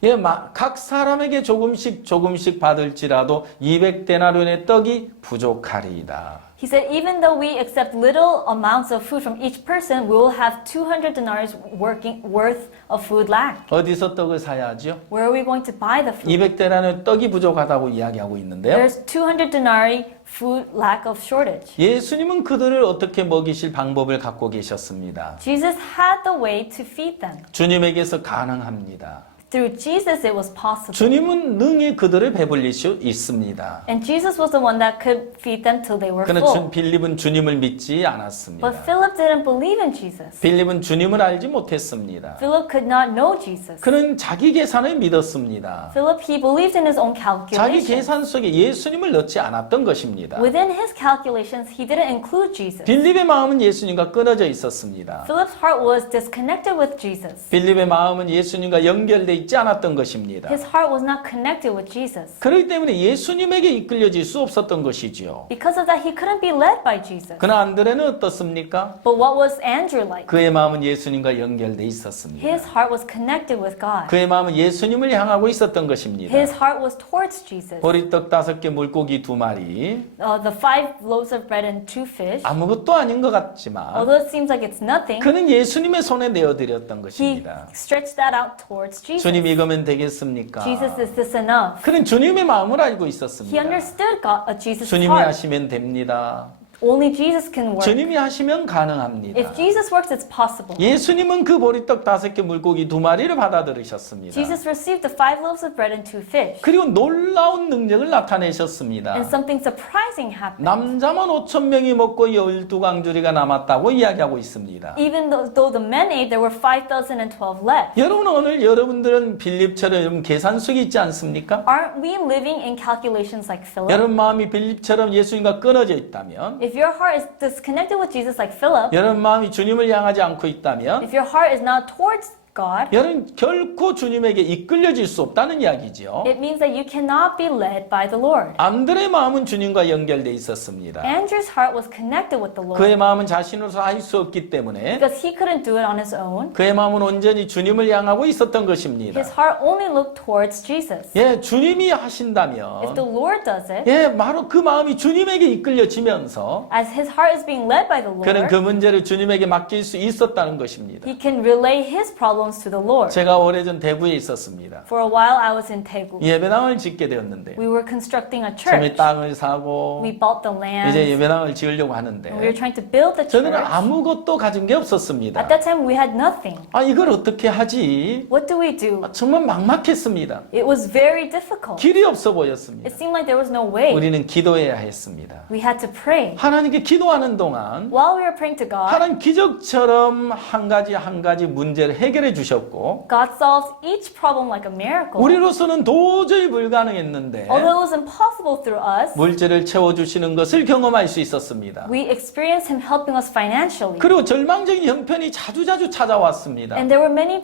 예, 각 사람에게 조금씩 받을지라도 200데나리온의 떡이 부족하리이다. He said, even though we accept little amounts of food from each person, we will have 200 denarii worth of food lack. 어디서 떡을 사야죠? Where are we going to buy the food? 200데나리온 떡이 부족하다고 이야기하고 있는데요. There's 200 denarii food lack of shortage. 예수님은 그들을 어떻게 먹이실 방법을 갖고 계셨습니다. Jesus had the way to feed them. 주님에게서 가능합니다. Through Jesus, it was possible. 주님은 능히 그들을 배불릴 수 있습니다. And Jesus was the one that could feed them till they were 그러나 full. 빌립은 주님을 믿지 않았습니다. But Philip didn't believe in Jesus. 빌립은 주님을 알지 못했습니다. Philip could not know Jesus. 그는 자기 계산을 믿었습니다. Philip, he believed in his own 자기 calculations. 계산 속에 예수님을 넣지 않았던 것입니다. Within his calculations, he didn't include Jesus. 빌립의 마음은 예수님과 끊어져 있었습니다. Philip's heart was disconnected with Jesus. 빌립의 마음은 예수님과 연결되어 있지 않았던 것입니다. His heart was not connected with Jesus. 그렇기 때문에 예수님에게 이끌려질 수 없었던 것이지요. Because of that, he couldn't be led by Jesus. 그러나 안드레는 어떻습니까? But what was Andrew like? 그의 마음은 예수님과 연결되어 있었습니다. His heart was connected with God. 그의 마음은 예수님을 향하고 있었던 것입니다. His heart was towards Jesus. 보리떡 5개, 물고기 2마리, The 5 loaves of bread and 2 fish, 아무것도 아닌 것 같지만 although it seems like it's nothing, 그는 예수님의 손에 내어드렸던 he 것입니다. stretched that out towards Jesus. 주님 이거면 되겠습니까? Jesus, is this enough? 그는 주님의 마음을 알고 He 있었습니다. understood Jesus' 주님이 heart. 하시면 됩니다. Only Jesus can work. 주님이 하시면 가능합니다. If Jesus works, it's possible. 예수님은 그 보리떡 5개, 물고기 2마리를 받아들이셨습니다. Jesus received the 5 loaves of bread and 2 fish. 그리고 놀라운 능력을 나타내셨습니다. And something surprising happened. 남자만 5,000명이 먹고 12강주리가 남았다고 이야기하고 있습니다. Even though the men ate, there were 5,012 left. 여러분 오늘 여러분들은 빌립처럼 계산 속에 있지 않습니까? Aren't we living in calculations like Philip? 여러분 마음이 빌립처럼 예수님과 끊어져 있다면, If your heart is disconnected with Jesus like Philip, 여러분 마음이 주님을 향하지 않고 있다면, if your heart is not towards God, 여러분 결코 주님에게 이끌려질 수 없다는 이야기죠. it means that you cannot be led by the Lord. 안드레의 마음은 주님과 연결돼 있었습니다. Andrew's heart was connected with the 그의 Lord 마음은 자신으로서 할 수 없기 때문에 because he couldn't do it on his own. 그의 마음은 온전히 주님을 향하고 있었던 것입니다. His heart only looked towards Jesus. 예, 주님이 If 하신다면, the Lord does it, 예, 바로 그 마음이 주님에게 이끌려지면서 as his heart is being led by the 그는 그 Lord, 문제를 주님에게 맡길 수 있었다는 것입니다. he can relay his problems to the Lord. 제가 오래전 대구에 있었습니다. For a while, I was in Daegu. 예배당을 짓게 되었는데 We were constructing a 처음에 church. 땅을 사고 We bought the land. 이제 예배당을 지으려고 하는데 And we were trying to build the 저는 church. 아무것도 가진 게 없었습니다. At that time, we had nothing. 아, 이걸 어떻게 하지? What do we do? 정말 막막했습니다. It was very difficult. 길이 없어 보였습니다. It seemed like there was no way. 우리는 기도해야 했습니다. We had to pray. 하나님께 기도하는 동안 While we were praying to God, 하나님 기적처럼 한 가지 문제를 해결해 주셨고 God solved each problem like a miracle. 우리로서는 도저히 불가능했는데 Although it was impossible through us, 물질을 채워주시는 것을 경험할 수 있었습니다. we experienced Him helping us financially. 그리고 절망적인 형편이 자주자주 찾아왔습니다. And there were many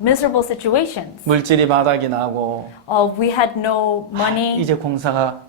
miserable situations. 물질이 바닥이 나고 We had no money. 이제 공사가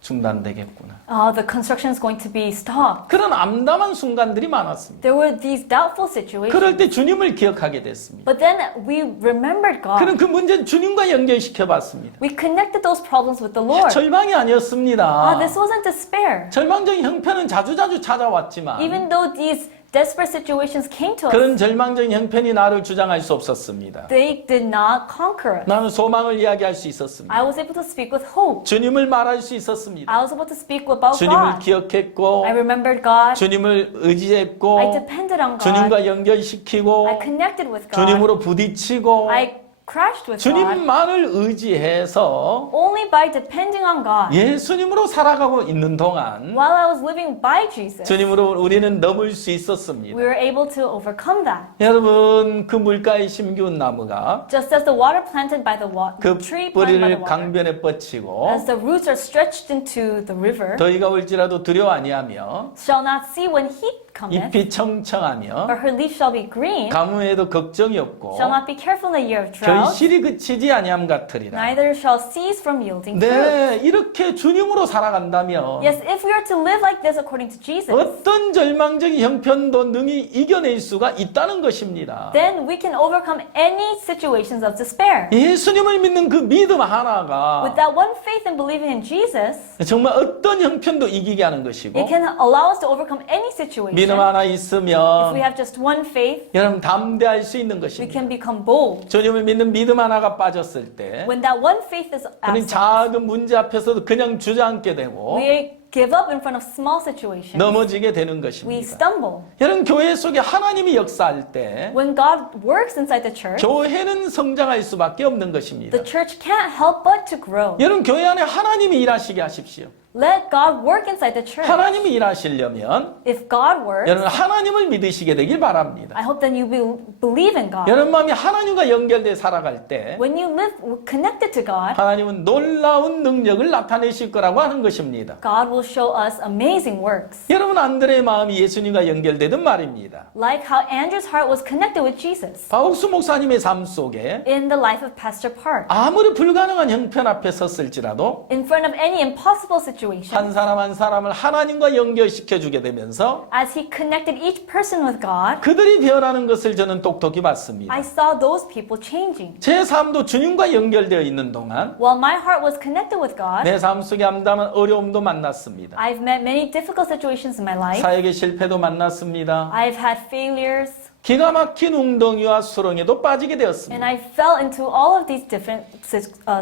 중단되겠구나. The construction is going to be stopped. 그런 암담한 순간들이 많았습니다. There were these doubtful situations. 그럴 때 주님을 기억하게 됐습니다. But then we remembered 그런 God. 그 문제는 주님과 연결시켜 봤습니다. We connected those problems with the Lord. 절망이 아니었습니다. This wasn't despair. 절망적인 형편은 자주자주 찾아왔지만 Even though these desperate situations came to us, 그런 절망적인 형편이 나를 주장할 수 없었습니다. they did not conquer us. 나는 소망을 이야기할 수 있었습니다. I was able to speak with hope. 주님을 말할 수 있었습니다. I was able to speak about 주님을 God. 기억했고 I remembered God. 주님을 I 의지했고 depended on God. 주님과 연결시키고 I connected with God. 주님으로 부딪히고 I crashed with God. 주님만을 의지해서 Only by depending on God. 예수님으로 살아가고 있는 동안 While I was living by Jesus, 주님으로 우리는 넘을 수 있었습니다. we were able to overcome that. 여러분 그 물가에 심기운 나무가 Just as the water planted by the 그 tree planted by the 뿌리를 water, 강변에 뻗치고 as the roots are stretched into the river, 더위가 올지라도 두려워 아니하며 shall not see when heat cometh, 잎이 청청하며 or her leaf shall be green, 가뭄에도 걱정이 없고 shall not be careful in the year of drought, 결실이 그치지 아니함 같으리라. neither shall cease from yielding fruit. 네, 이렇게 주님으로 살아간다면 Yes, if we are to live like this according to Jesus, 어떤 절망적인 형편도 능히 이겨낼 수가 있다는 것입니다. then we can overcome any situations of despair. 예수님을 믿는 그 믿음 하나가 With that one faith in believing in Jesus, 정말 어떤 형편도 이기게 하는 것이고 it can allow us to overcome any 믿음 situation. 하나 If we 있으면 have just one faith, 여러분 담대할 수 있는 we 것입니다. can become bold. 주님을 믿는 믿음 하나가 빠졌을 때 When that one faith is 그런 absent, 작은 문제 앞에서도 그냥 주저앉게 되고 we give up in front of small situations. 넘어지게 되는 We 것입니다. stumble. 여러분 교회 속에 하나님이 역사할 때 When God works inside the church, 교회는 성장할 수밖에 없는 것입니다. the church can't help but to grow. 여러분 교회 안에 하나님이 일하시게 하십시오. Let God work inside the church. 하나님이 일하시려면 If God works, 여러분 하나님을 믿으시게 되길 바랍니다. I hope that you believe in God. 여러분 마음이 하나님과 연결돼 살아갈 때 When you live connected to God, 하나님은 놀라운 능력을 나타내실 거라고 하는 것입니다. God will show us amazing works. 여러분 안드레의 마음이 예수님과 연결되던 말입니다. Like how Andrew's heart was connected with Jesus 바옥수 목사님의 삶 속에 in the life of Pastor Park. 아무리 불가능한 형편 앞에 섰을지라도 In front of any impossible situation, 한 사람 한 사람을 하나님과 연결시켜 주게 되면서 as he connected each person with God, 그들이 변하는 것을 저는 똑똑히 봤습니다. I saw those people changing. 제 삶도 주님과 연결되어 있는 동안 While my heart was connected with God, 내 삶 속에 암담한 어려움도 만났습니다. I've met many difficult situations in my life. 사역의 실패도 만났습니다. I've had failures, 기가 막힌 웅덩이와 수렁에도 빠지게 되었습니다. and I fell into all of these different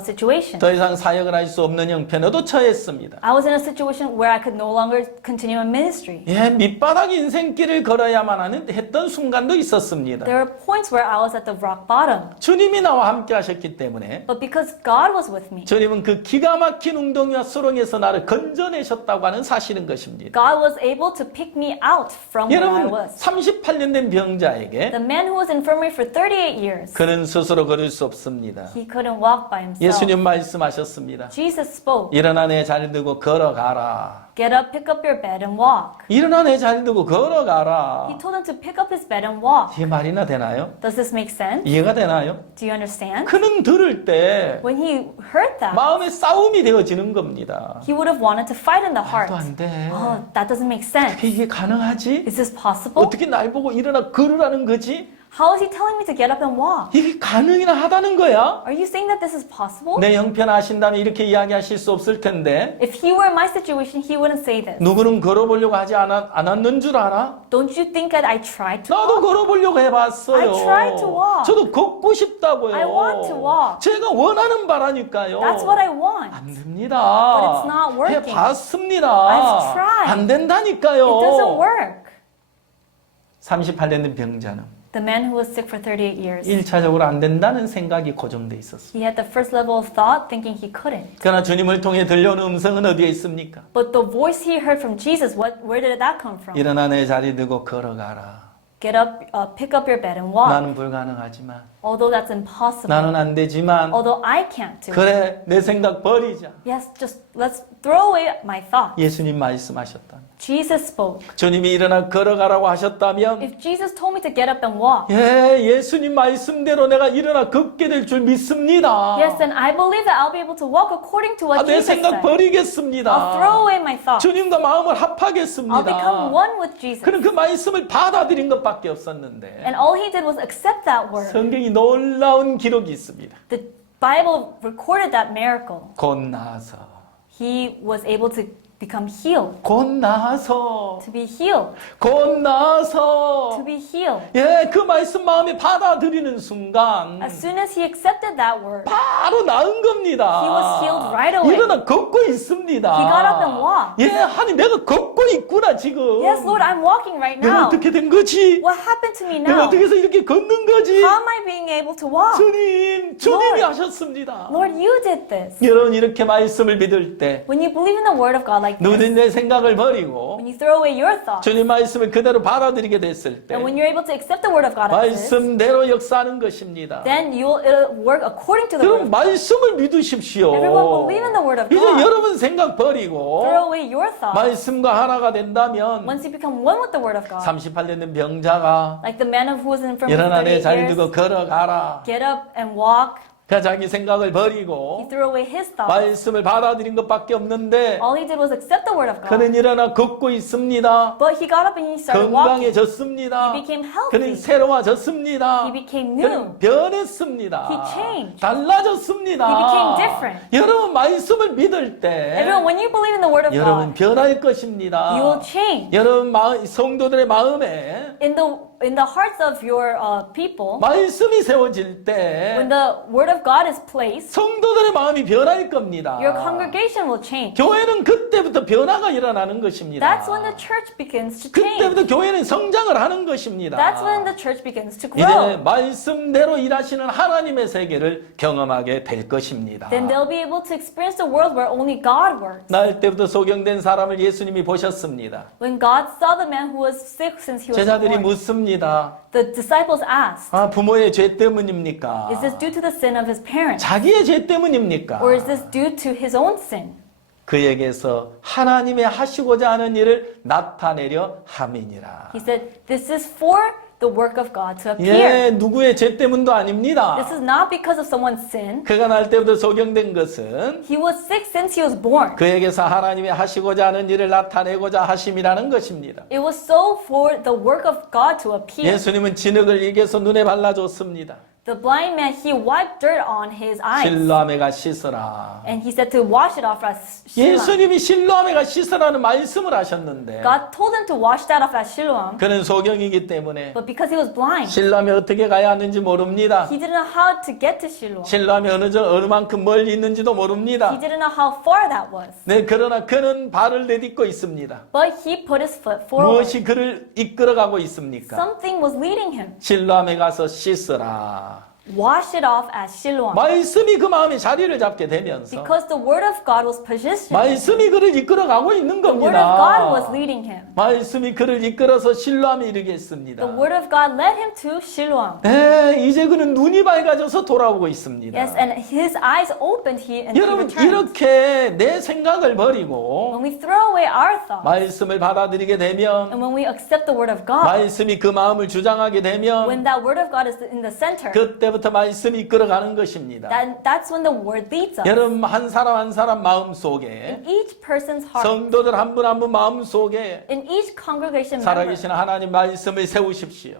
situations. 더 이상 사역을 할 수 없는 형편에도 처했습니다. I was in a situation where I could no longer continue my ministry. 예, 밑바닥 인생길을 걸어야만 했던 순간도 있었습니다. There were points where I was at the rock bottom. 주님이 나와 함께 하셨기 때문에 But because God was with me, 주님은 그 기가 막힌 웅덩이와 수렁에서 나를 건져내셨다고 하는 사실인 것입니다. God was able to pick me out from where I 여러분, was. 38년 된 병자에게 The man who was in infirmary for 38 years, 그는 스스로 걸을 수 없습니다. he couldn't walk by himself. 예수님 말씀하셨습니다. Jesus spoke, 일어나 내 자리 들고 걸어가라. get up, pick up your bed and walk. 일어나 내 자리 들고 걸어가라. He told him to pick up his bed and walk. 이게 말이나 되나요? Does this make sense? 이해가 되나요? Do you understand? 그는 들을 때 When he heard that, 마음에 싸움이 되어지는 겁니다. he would have wanted to fight in the heart. 말도 안 돼. Oh, that doesn't make sense. 어떻게 이게 가능하지? Is this possible? 어떻게 날 보고 일어나 걸으라는 거지? How is he telling me to get up and walk? 이게 가능이나 하다는 거야? Are you saying that this is possible? 내 형편 아신다면 이렇게 이야기하실 수 없을 텐데 If he were in my situation, he wouldn't say this. 누구는 걸어보려고 하지 않았는 줄 알아? Don't you think that I tried to 나도 walk? 걸어보려고 해봤어요. I tried to walk. 저도 걷고 싶다고요. I want to walk. 제가 원하는 바라니까요. That's what I want. 안 됩니다. But it's not working. 해봤습니다. I've tried. 안 된다니까요. It doesn't work. 38년 된 병자는 The man who was sick for 38 years, 1차적으로 안 된다는 생각이 고정돼 있었어요. he had the first level of thought thinking he couldn't. 그러나 주님을 통해 들려오는 음성은 어디에 있습니까? But the voice he heard from Jesus, where did that come from? 일어나 내 자리 들고 걸어가라. Get up, pick up your bed and walk. 나는 불가능하지만 Although that's impossible. 나는 안 되지만 Although I can't do it. 그래 내 생각 버리자. Yes, just let's throw away my thought. 예수님 말씀하셨다. Jesus spoke. 주님이 일어나 걸어가라고 하셨다면 If Jesus told me to get up and walk, 예수님 말씀대로 내가 일어나 걷게 될 줄 믿습니다. yes, then I believe that I'll be able to walk according to what 내 Jesus 생각 said. 버리겠습니다. I'll throw away my thoughts. 주님과 마음을 I'll 합하겠습니다. become one with Jesus. 그는 그 말씀을 받아들인 것밖에 없었는데 And all he did was accept that word. 성경이 놀라운 기록이 있습니다. The Bible recorded that miracle. 곧 나아서 He was able to become healed. 곧 나아서 To be healed. 곧 나아서 To be healed. 그 말씀 마음에 받아들이는 순간 As soon as he accepted that word, 바로 나은 겁니다. He was healed right away. 일어나 걷고 있습니다. He got up and walked. 하나님 내가 걷고 있구나 지금. yes, Lord, I'm walking right 내가 now. 어떻게 된 거지? What happened to me 내가 now? 어떻게 해서 이렇게 걷는 거지? How am I being able to walk? 주님이 Lord. 하셨습니다. Lord, you did this. 여러분 이렇게 말씀을 믿을 때 When you believe in the word of God like like this, 누구든 내 생각을 버리고 when you throw away your thoughts, 주님 말씀을 그대로 받아들이게 됐을 때 and when you're able to accept the word of God as is, 말씀대로 역사하는 것입니다. then it'll work according to the word 여러분 of God. 말씀을 믿으십시오. Everyone believe in the word of 이제 God. 여러분 생각 버리고 Throw away your thoughts. 말씀과 하나가 된다면 Once you become one with the word of God, 38년 된 병자가 like the man who was in from 일어나 내 38 자리 years, 두고 걸어가라. get up and walk. 그 자기 생각을 He 버리고 threw away his thoughts. 말씀을 받아들인 것밖에 없는데 All he did was accept the word of God. 그는 일어나 걷고 있습니다. But he got up and he started walking. 건강해졌습니다. He became healthy. 그는 새로워졌습니다. He became new. 그는 변했습니다. He changed. 달라졌습니다. He became different. 여러분 말씀을 믿을 때 Everyone, when you believe in the word of 여러분 God, 변할 것입니다. you will change. 여러분 성도들의 마음에 In the hearts of your people, 말씀이 세워질 때 when the word of God is placed, 성도들의 마음이 변할 겁니다. your congregation will change. 교회는 그때부터 변화가 일어나는 것입니다. That's when the church begins to change. 그때부터 교회는 성장을 하는 것입니다. That's when the church begins to 이제 grow. 말씀대로 일하시는 하나님의 세계를 경험하게 될 것입니다. Then they'll be able to experience the world where only God works. 날 때부터 소경된 사람을 예수님이 보셨습니다. When God saw the man who was sick since he was 제자들이 born, 묻습니다. the disciples asked, 부모의 죄 때문입니까? is this due to the sin of his parents? 자기의 죄 때문입니까? Or is this due to his own sin? 그에게서 하나님의 하시고자 하는 일을 나타내려 함이니라. He said, this is for the work of God to appear. 예, 누구의 죄 때문도 아닙니다. This is not because of someone's sin. 그가 날 때부터 소경된 것은 He was sick since he was born. 그에게서 하나님이 하시고자 하는 일을 나타내고자 하심이라는 것입니다. It was so for the work of God to appear. 예수님은 진흙을 이겨서 눈에 발라줬습니다. The blind man, he wiped dirt on his eyes. 실로암에가 씻어라. And he said to wash it off as Shiloh. 예수님이 실로암에가 씻으라는 말씀을 하셨는데 God told him to wash that off at Shiloh. 그는 소경이기 때문에 But because he was blind, 실로암에 어떻게 가야 하는지 모릅니다. he didn't know how to get to Shiloh. 실로암이 어느 만큼 멀리 있는지도 모릅니다. He didn't know how far that was. 네, 그러나 그는 발을 내딛고 있습니다. But he put his foot forward. 무엇이 그를 이끌어가고 있습니까? Something was leading him. 실로암에 가서 씻어라. Wash it off at Shiloh. 말씀이 그 마음에 자리를 잡게 되면서 Because the word of God was positioned. 말씀이 그를 이끌어가고 있는 The word of God was 겁니다. leading him. 말씀이 그를 이끌어서 실로암에 이르겠습니다. The word of God led him to Shiloh. 네, 이제 그는 눈이 밝아져서 돌아오고 있습니다. Yes, and his eyes opened and he 여러분 returned. 이렇게 내 생각을 버리고 When we throw away our thoughts 말씀을 받아들이게 되면 and when we accept the word of God, 말씀이 그 마음을 주장하게 되면 when that word of God is in the center, 그때부터 말씀이 이끌어가는 것입니다. that's when the word leads us. 여러분 한 사람 마음 속에 In each person's heart, 성도들 한 분 한 분 마음 속에 in each congregation member, 살아계신 하나님 말씀을 세우십시오.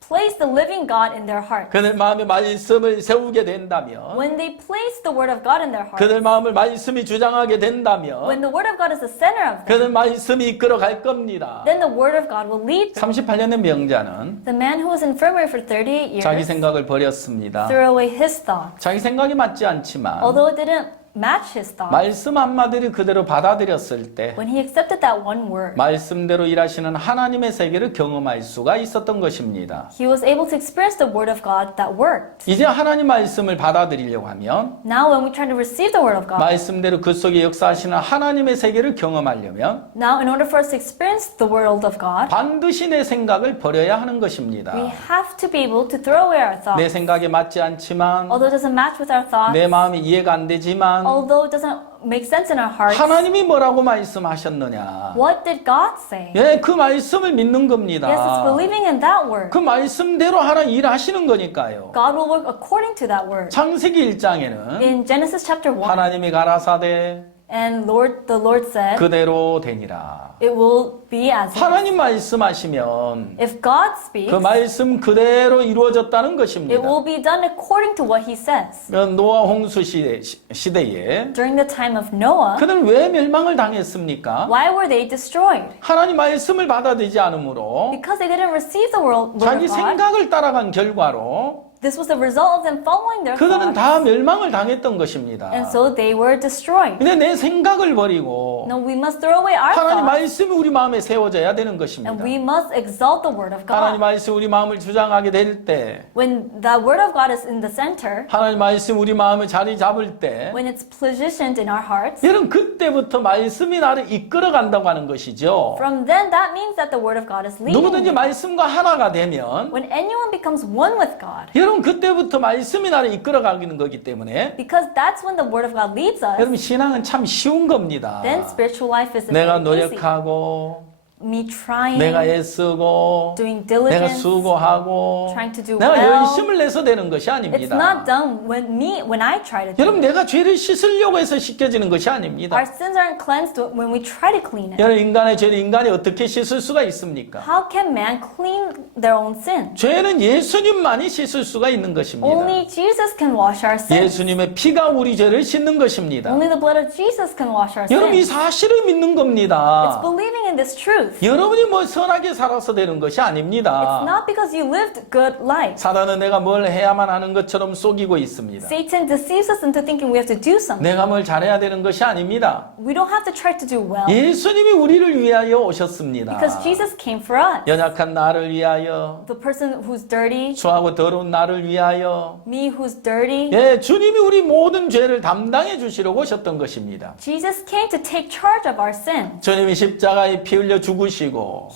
place the living God in their heart. 그들 마음에 말씀을 세우게 된다면 When they place the word of God in their heart, 그들 마음을 말씀이 주장하게 된다면 when the word of God is the center of them, 그들 말씀이 이끌어갈 겁니다. then the word of God will lead them. 38년 된 병자는 The man who was infirmary for 38 자기 years 생각을 버렸습니다. threw away his thoughts, 자기 생각이 맞지 않지만 although it didn't match his thoughts. 말씀 한마디를 그대로 받아들였을 때 When he accepted that one word, 말씀대로 일하시는 하나님의 세계를 경험할 수가 있었던 것입니다. he was able to experience the word of God that worked. 이제 하나님 말씀을 받아들이려고 하면 Now when we try to receive the word of God, 말씀대로 그 속에 역사하시는 하나님의 세계를 경험하려면 now in order for us to experience the world of God, 반드시 내 생각을 버려야 하는 것입니다. we have to be able to throw away our thoughts. 내 생각에 맞지 않지만 Although it doesn't match with our thoughts, 내 마음이 이해가 안 되지만 although it doesn't make sense in our hearts, 하나님이 뭐라고 말씀하셨느냐? what did God say? 예, 그 말씀을 믿는 겁니다. Yes, it's believing in that word. 그 말씀대로 하나 일하시는 거니까요. God will work according to that word. 창세기 1장에는 In Genesis chapter 1, 하나님이 가라사대 and the Lord said, 그대로 되니라. it will be as it is. 하나님 말씀하시면 If God 그 speaks, 말씀 그대로 이루어졌다는 it 것입니다. will be done according to what he says. 노아 홍수 시대에 During the time of Noah, 그는 왜 멸망을 당했습니까? why were they destroyed? 하나님 말씀을 받아들이지 않으므로 Because they didn't receive the word of 자기 God. 생각을 따라간 결과로 This was the result of them following their 그들은 thoughts. 다 멸망을 당했던 것입니다. And so they were destroyed. 근데 내 생각을 버리고 버리고 No, we must throw away our 하나님 thoughts. 말씀이 우리 마음에 세워져야 되는 것입니다. And we must exalt the word of 하나님 God. 말씀 우리 마음을 주장하게 될 때, When the word of God is in the center, 하나님 말씀 우리 마음을 자리 잡을 때, when it's positioned in our hearts, 여러분 그때부터 말씀이 나를 이끌어 간다고 하는 것이죠. from then that means that the word of God is leading 누구든지 me. 말씀과 하나가 되면 When anyone becomes one with God, 여러분 그때부터 말씀이 나를 이끌어 가는 거기 때문에 because that's when the word of God leads us, 여러분 신앙은 참 쉬운 겁니다. then spiritual life is 내가 very easy. 노력하고 Me trying, 내가 애쓰고 doing 내가 diligence, 수고하고 trying to do 내가 well. 열심을 내서 되는 것이 It's 아닙니다. not done when I try to do 여러분 it. 내가 죄를 씻으려고 해서 씻겨지는 것이 아닙니다. Our sins aren't cleansed when we try to clean it. 여러분 인간의 죄를 인간이 어떻게 씻을 수가 있습니까? How can man clean their own sin? 죄는 예수님만이 씻을 수가 있는 것입니다. Only Jesus can wash our sins. 예수님의 피가 우리 죄를 씻는 것입니다. Only the blood of Jesus can wash our 여러분 이 sins. 사실을 믿는 It's 겁니다. believing in this truth. 여러분이 뭐 선하게 살아서 되는 것이 It's 아닙니다. not because you lived good life. 사단은 내가 뭘 해야만 하는 것처럼 속이고 있습니다. Satan deceives us into thinking we have to do something. 내가 뭘 잘해야 되는 것이 아닙니다. We don't have to try to do well 예수님이 우리를 위하여 오셨습니다. because Jesus came for us. 연약한 나를 위하여, The person who's dirty, 수하고 더러운 나를 위하여, me who's dirty. 예, 주님이 우리 모든 죄를 담당해 주시려고 오셨던 것입니다. Jesus came to take charge of our sin. 주님이 십자가에 피 흘려 죽으시고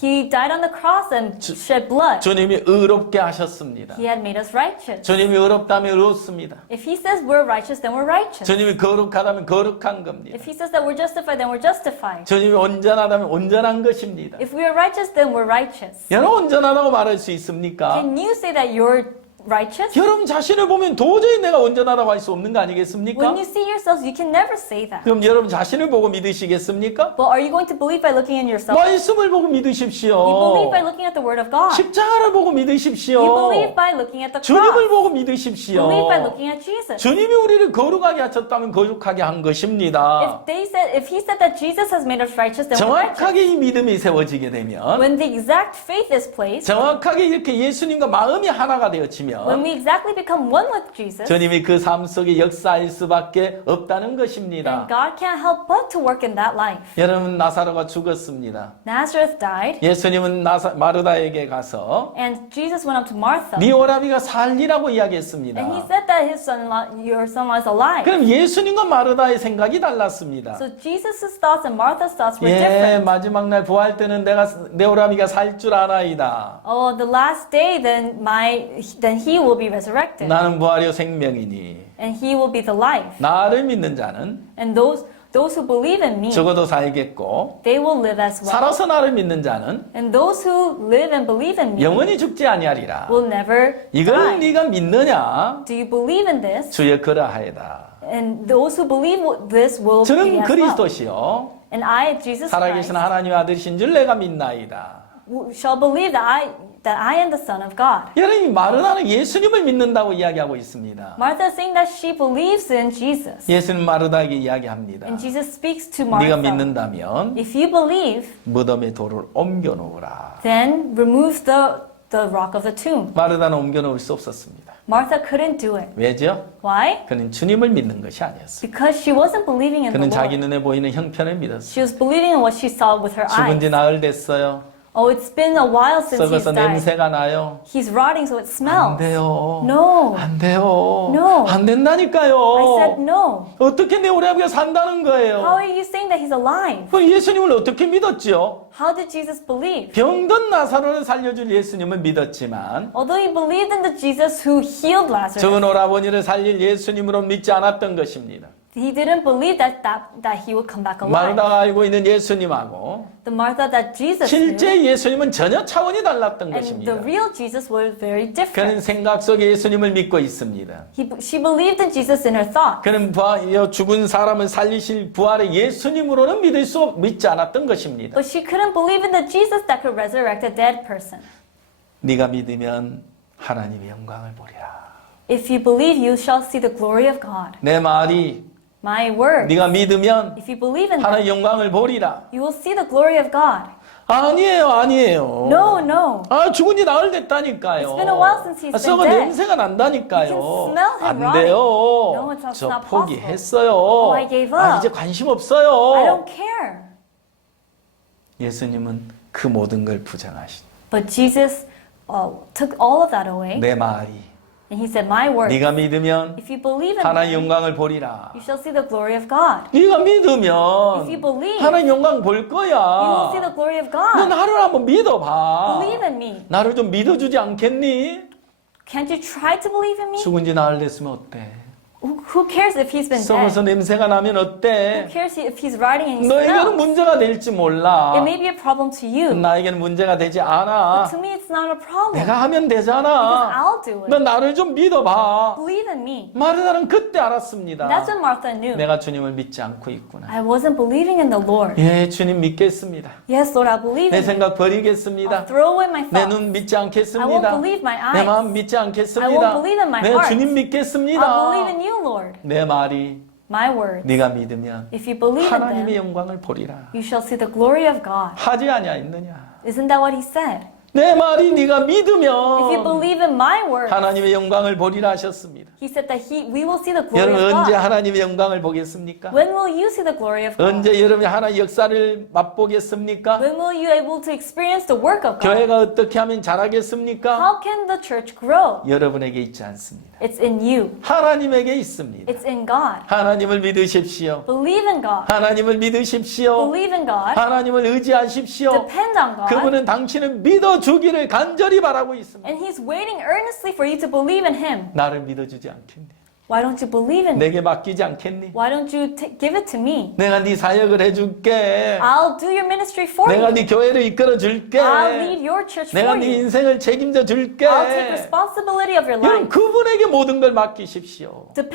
He died on the cross and shed blood. 주님이 의롭게 하셨습니다. He had made us righteous. 주님이 의롭다면 의롭습니다. If he says we're righteous, then we're righteous. 주님이 거룩하다면 거룩한 겁니다. If he says that we're justified, then we're justified. 주님이 온전하다면 온전한 것입니다. If we are righteous, then we're righteous. 여러분 온전하다고 말할 수 있습니까? Can you say that you're righteous? 여러분 자신을 보면 도저히 내가 온전하다고 할 수 없는 거 아니겠습니까? When you see yourselves, you can never say that. 그럼 여러분 자신을 보고 믿으시겠습니까? Well, are you going to believe by looking at yourself? 말씀을 보고 You 믿으십시오. believe by looking at the Word of God. 십자가를 보고 You 믿으십시오. believe by looking at the 주님을 cross. 보고 믿으십시오. Believe by looking at Jesus. 주님이 우리를 거룩하게 하셨다면 거룩하게 한 것입니다. If he said that Jesus has made us righteous, then we're righteous. 정확하게 이 믿음이 세워지게 되면 When the exact faith is placed, 정확하게 이렇게 예수님과 마음이 하나가 when 되어지면 we exactly become one with Jesus, 주님이 그 삶 속에 역사할 수밖에 없다는 then 것입니다. God can't help but to work in that life. 여러분 나사로가 죽었습니다. Nazareth died, 예수님은 마르다에게 가서 and Jesus went up to Martha, 네 오라비가 살리라고 and he 이야기했습니다. said that your son-in-law is alive. 그럼 예수님과 마르다의 생각이 달랐습니다. So Jesus' thoughts and Martha's thoughts were 예, different. 마지막 날 부활 때는 내 오라비가 살 줄 아나이다. Oh, the last day, then he will be resurrected, 나는 부활이요 생명이니 and he will be the life. 나를 믿는 자는 And those who believe in me, 죽어도 살겠고 they will live as well. 살아서 나를 믿는 자는 And those who live and believe in me 영원히 죽지 아니하리라. will never 이걸 die. 네가 믿느냐? Do you believe in this? 주여 그러하이다. And those who believe this will be 저는 as well. 그리스도시요 And I, Jesus 살아계신 Christ, 하나님의 아들이신 줄 내가 믿나이다. shall believe that I am the Son of God. 여러분이 마르다는 예수님을 믿는다고 이야기하고 있습니다. Martha is saying that she believes in Jesus. 예수님 마르다에게 이야기합니다. And Jesus speaks to 네가 Martha. 믿는다면 If you believe, 무덤의 돌을 옮겨 놓으라. then remove the rock of the tomb. 마르다는 옮겨 놓을 수 없었습니다. Martha couldn't do it. 왜죠? Why? 그는 주님을 믿는 것이 아니었습니다. Because she wasn't believing in the 그는 자기 Lord. 눈에 보이는 형편을 믿었습니다. She was believing in what she saw with her 죽은 eyes. 지 나흘 됐어요. Oh, it's been a while since he's 썩어서 died. 냄새가 나요. He's rotting, so it 안 smells. 돼요. No. 안 돼요. No. 안 된다니까요. I said no. 어떻게 내 오라비가 산다는 How 거예요? are you saying that he's alive? 그럼 예수님을 어떻게 믿었죠? How did Jesus believe? 병든 나사로를 살려줄 예수님을 믿었지만 Although he believed in the Jesus who healed Lazarus, 적은 오라버니를 살릴 예수님으로 믿지 않았던 것입니다. he didn't believe that he would come back alive. 마르다가 알고 있는 예수님하고 The Martha that Jesus knew 실제 예수님은 전혀 차원이 달랐던 and 것입니다. the real Jesus were very 그는 different. 생각 속에 예수님을 믿고 있습니다. She believed in Jesus in her thought. 그는 죽은 사람을 살리실 부활의 예수님으로는 믿지 않았던 것입니다. But she couldn't believe in the Jesus that could resurrect a dead person. 네가 믿으면 하나님의 영광을 보리라. If you believe, you shall see the glory of God. 내 말이 My word. 네가 믿으면 If you believe in that, 하나님의 영광을 보리라. you will see the glory of God. 아니에요. No, no. 죽은 지 나흘 됐다니까요. It's been a while since he's been 썩은 dead. 냄새가 난다니까요. You can smell him 안 rotting. 돼요. No, it's 저 not 포기했어요. Oh, I gave up. 이제 관심 I 없어요. don't care. 예수님은 그 모든 걸 부정하신. But Jesus took all of that away. 내 말이 And he said, my word, 네가 믿으면 if you believe in 하나님 me, 영광을 보리라. you shall see the glory of God. 네가 믿으면 If you believe, 하나님 영광 볼 you will see 거야. the glory of 너 God. 나를 한번 믿어봐. Believe in me. 나를 좀 믿어주지 않겠니? Can't you try to believe in me? 죽은 지 나흘 됐으면 어때? Who cares if he's been 썩어서 dead? 냄새가 나면 Who 어때? cares if he's rotting and he 너에게는 smells? 문제가 될지 몰라. It may be a problem to you. 나에게는 문제가 되지 않아. But to me, it's not a problem. 내가 하면 Because 되잖아. I'll do 너 it. 나를 좀 믿어봐. Believe in me. 마르다는 그때 알았습니다. That's when Martha knew. 내가 주님을 믿지 않고 있구나. I wasn't believing in the Lord. 예, 주님 믿겠습니다. Yes, Lord, I believe 내 in you. 생각 I'll 버리겠습니다. throw away my 내 thoughts. 눈 믿지 I won't 않겠습니다. believe my 내 eyes. 마음 믿지 I 않겠습니다. won't believe in my 내 heart. 주님 I'll 믿겠습니다. believe in you, Lord. 내 말이 My word. 네가 믿으면 If you believe in 하나님의 them, 영광을 보리라. you shall see the glory of God. 하지 아니하였느냐? Isn't that what he said? 내 말이 네가 If you 믿으면 believe in my word, 하나님의 영광을 보리라 하셨습니다. he said that we will see the glory 여러분 of 언제 God. 하나님의 영광을 보겠습니까? When will you see the glory of God? 언제 여러분이 하나님의 역사를 맛보겠습니까? When will you able to experience the work of God? 교회가 어떻게 하면 잘하겠습니까? How can the church grow? 여러분에게 있지 않습니다. It's in you. 하나님에게 있습니다. It's in God. 하나님을 믿으십시오. Believe in God. 하나님을 믿으십시오. Believe in God. 하나님을 의지하십시오. Depend on God. 그분은 당신을 믿어주기를 간절히 바라고 있습니다. And He's waiting earnestly for you to believe in Him. 나를 믿어주지 않겠니? Why don't you believe in me? 내게 맡기지 않겠니? Why don't you give it to me? 내가 네 사역을 해줄게. I'll do your ministry for 내가 you. 네 교회를 이끌어 줄게. I'll lead your church 내가 for 네 you. 인생을 책임져 줄게. I'll take responsibility of your 여러분 life. 그분에게 모든 걸 맡기십시오. Put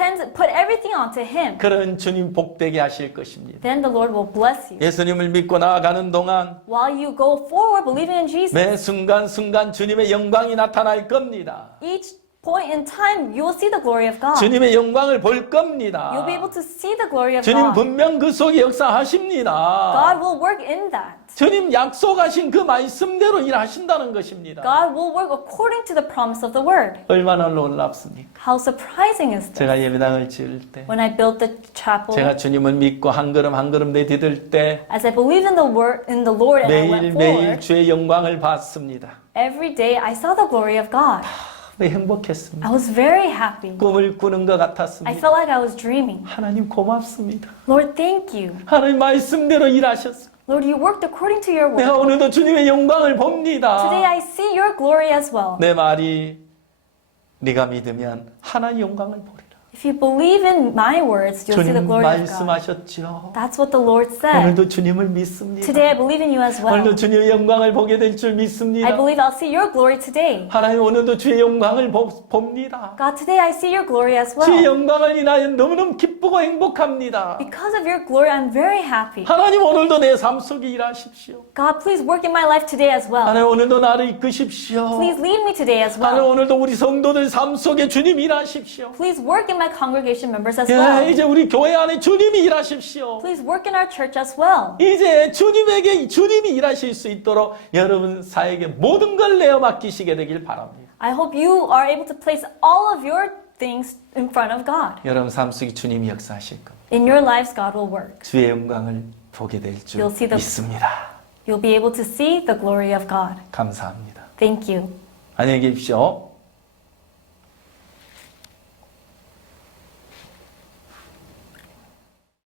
everything onto Him. 그런 주님 복되게 하실 것입니다. Then the Lord will bless you. 예수님을 믿고 나아가는 동안 While you go forward believing in Jesus, 매 순간순간 주님의 영광이 나타날 겁니다. each point in time you will see the glory of God. 주님의 영광을 볼 겁니다. You'll be able to see the glory of 주님 God. 분명 그 속에 역사하십니다. God will work in that. 주님 약속하신 그 말씀대로 일하신다는 것입니다. God will work according to the promise of the word. 얼마나 놀랍습니까? How surprising is this? 제가 예배당을 지을 때, When I built the chapel, 제가 주님을 믿고 한 걸음 한 걸음 내디딜 때 as I believed in the word in the Lord and I 매일 went 매일 forward, 주의 영광을 봤습니다. every day I saw the glory of God. 네, 행복했습니다. I was very happy. 꿈을 꾸는 것 I 같았습니다. felt like I was dreaming. 하나님 고맙습니다. Lord, thank you. 하나님 말씀대로 일하셨습니다. Lord, you worked according to your 내가 word. 오늘도 주님의 영광을 봅니다. Today I see your glory as well. 내 말이 네가 믿으면 하나님 영광을 보리라. If you believe in my words, you'll see the 주님 glory of God. 말씀하셨죠. That's what the Lord said. 오늘도 주님을 믿습니다. Today I believe in you as well. 오늘도 주님의 영광을 보게 될 줄 믿습니다. I believe I'll see your glory today. 하나님 오늘도 주의 영광을 봅니다. God, today I see your glory as 주의 well. 영광을 인하여 너무너무 기쁘고 행복합니다. Because of your glory, I'm very happy. 하나님 오늘도 내 삶 속에 일하십시오. God, please work in my life today as well. 하나님 오늘도 나를 이끄십시오. Please lead me today as 하나님 well. 오늘도 우리 성도들 삶 속에 주님 일하십시오. Please work in my congregation members as 예, well. 이제 우리 교회 안에 주님이 일하십시오. Please work in our church as well. 이제 주님에게 주님이 일하실 수 있도록 여러분 사에게 모든 걸 내어 맡기시게 되길 바랍니다. I hope you are able to place all of your things in front of God. 여러분 삶 속에 주님이 역사하실 겁니다. In your lives, God will work. 주의 영광을 보게 될 줄 You'll see the- 믿습니다. You'll be able to see the glory of God. 감사합니다. Thank you. 안녕히 계십시오.